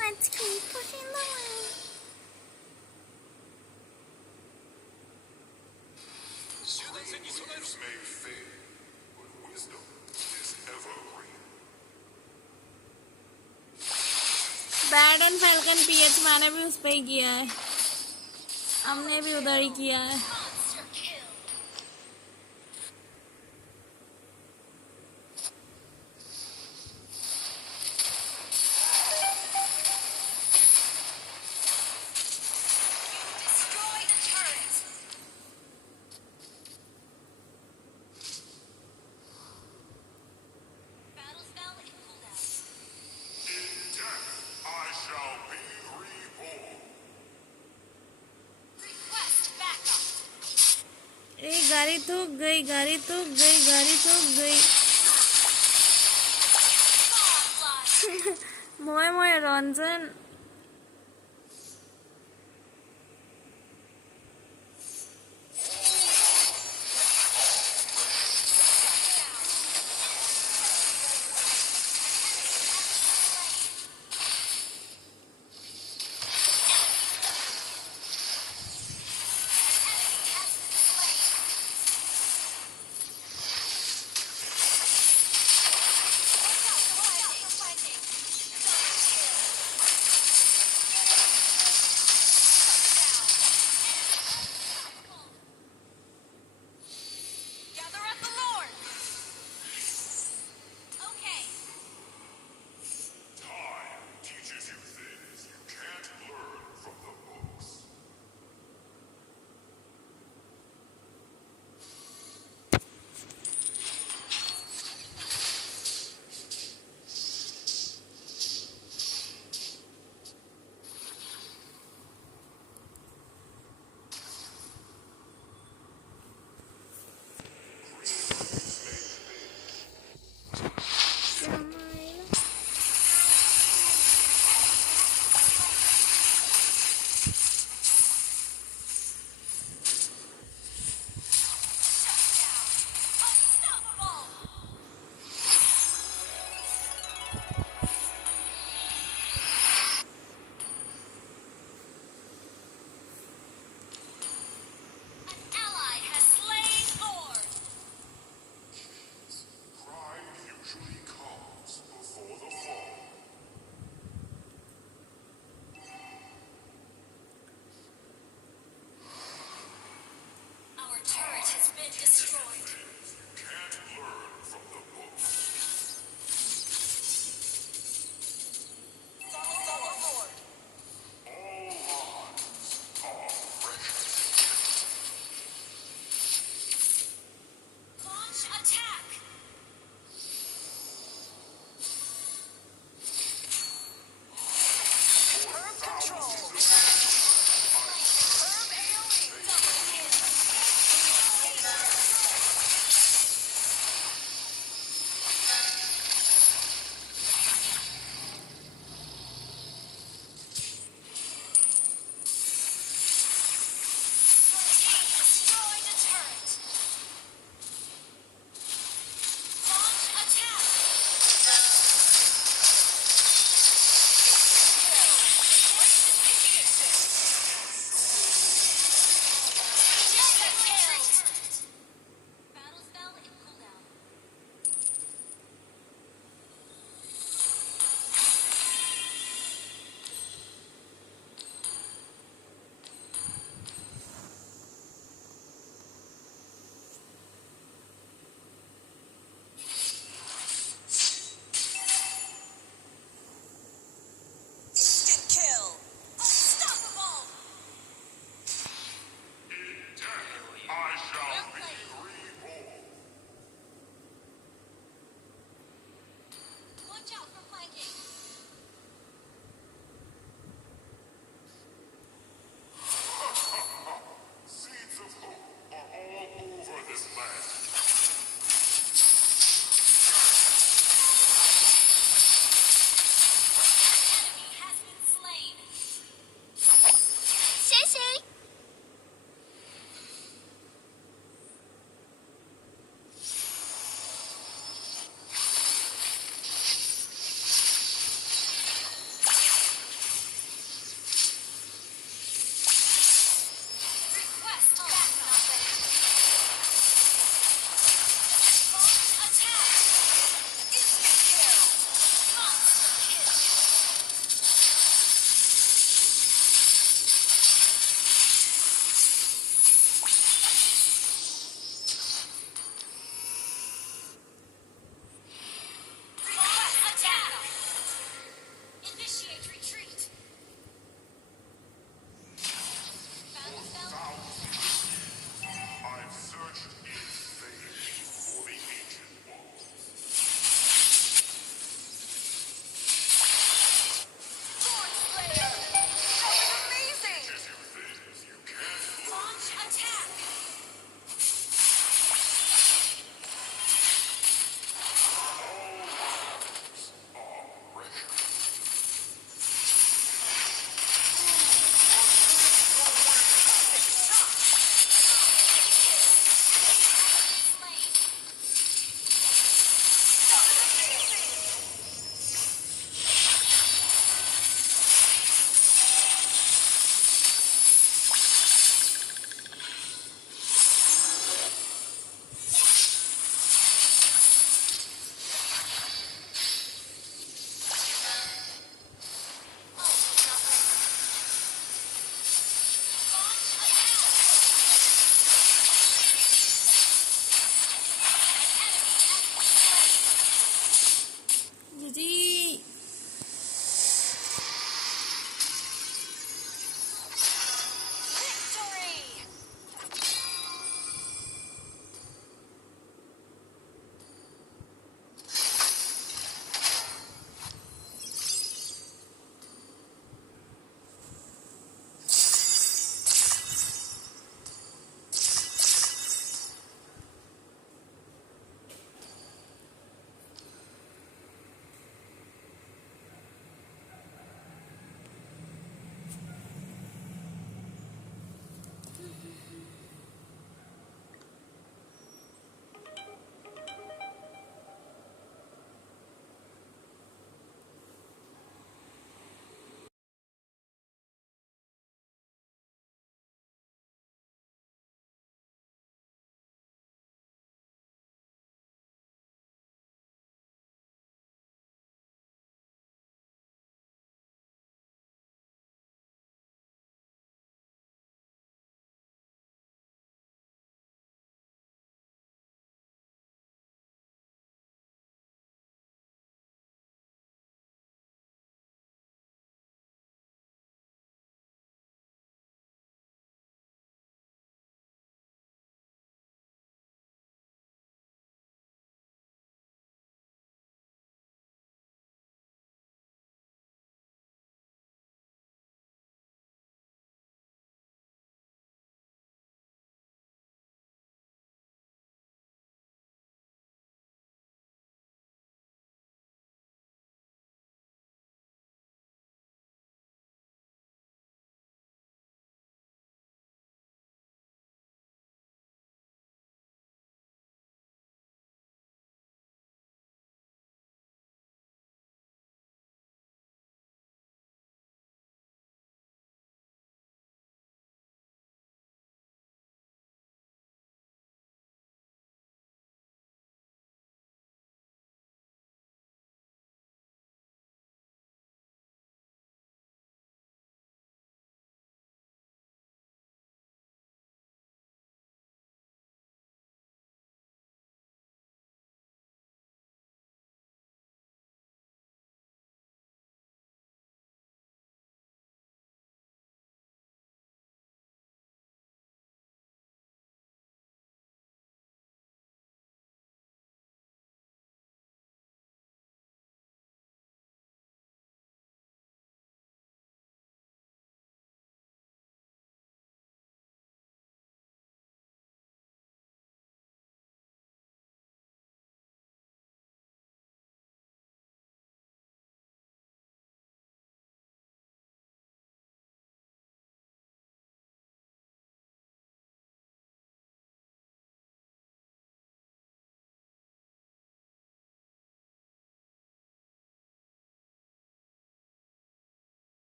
Let's keep pushing the line. Leaves may fade, but wisdom is evergreen. Bad and falcon pH मैंने भी उस पे ही किया है. हमने भी उधर ही किया है. Monster kill. You destroyed a turret. Battle spell in cooldown. In death I shall be reborn. गाड़ी थूक गई, गाड़ी थूक गई, गाड़ी थूक गई। মই Ranjan. Gather at the Lord. Okay. Time teaches you things you can't learn from the books. Unstoppable. An ally has slain Thor. Pride usually comes before the fall. Our turret has been destroyed. You can't learn from the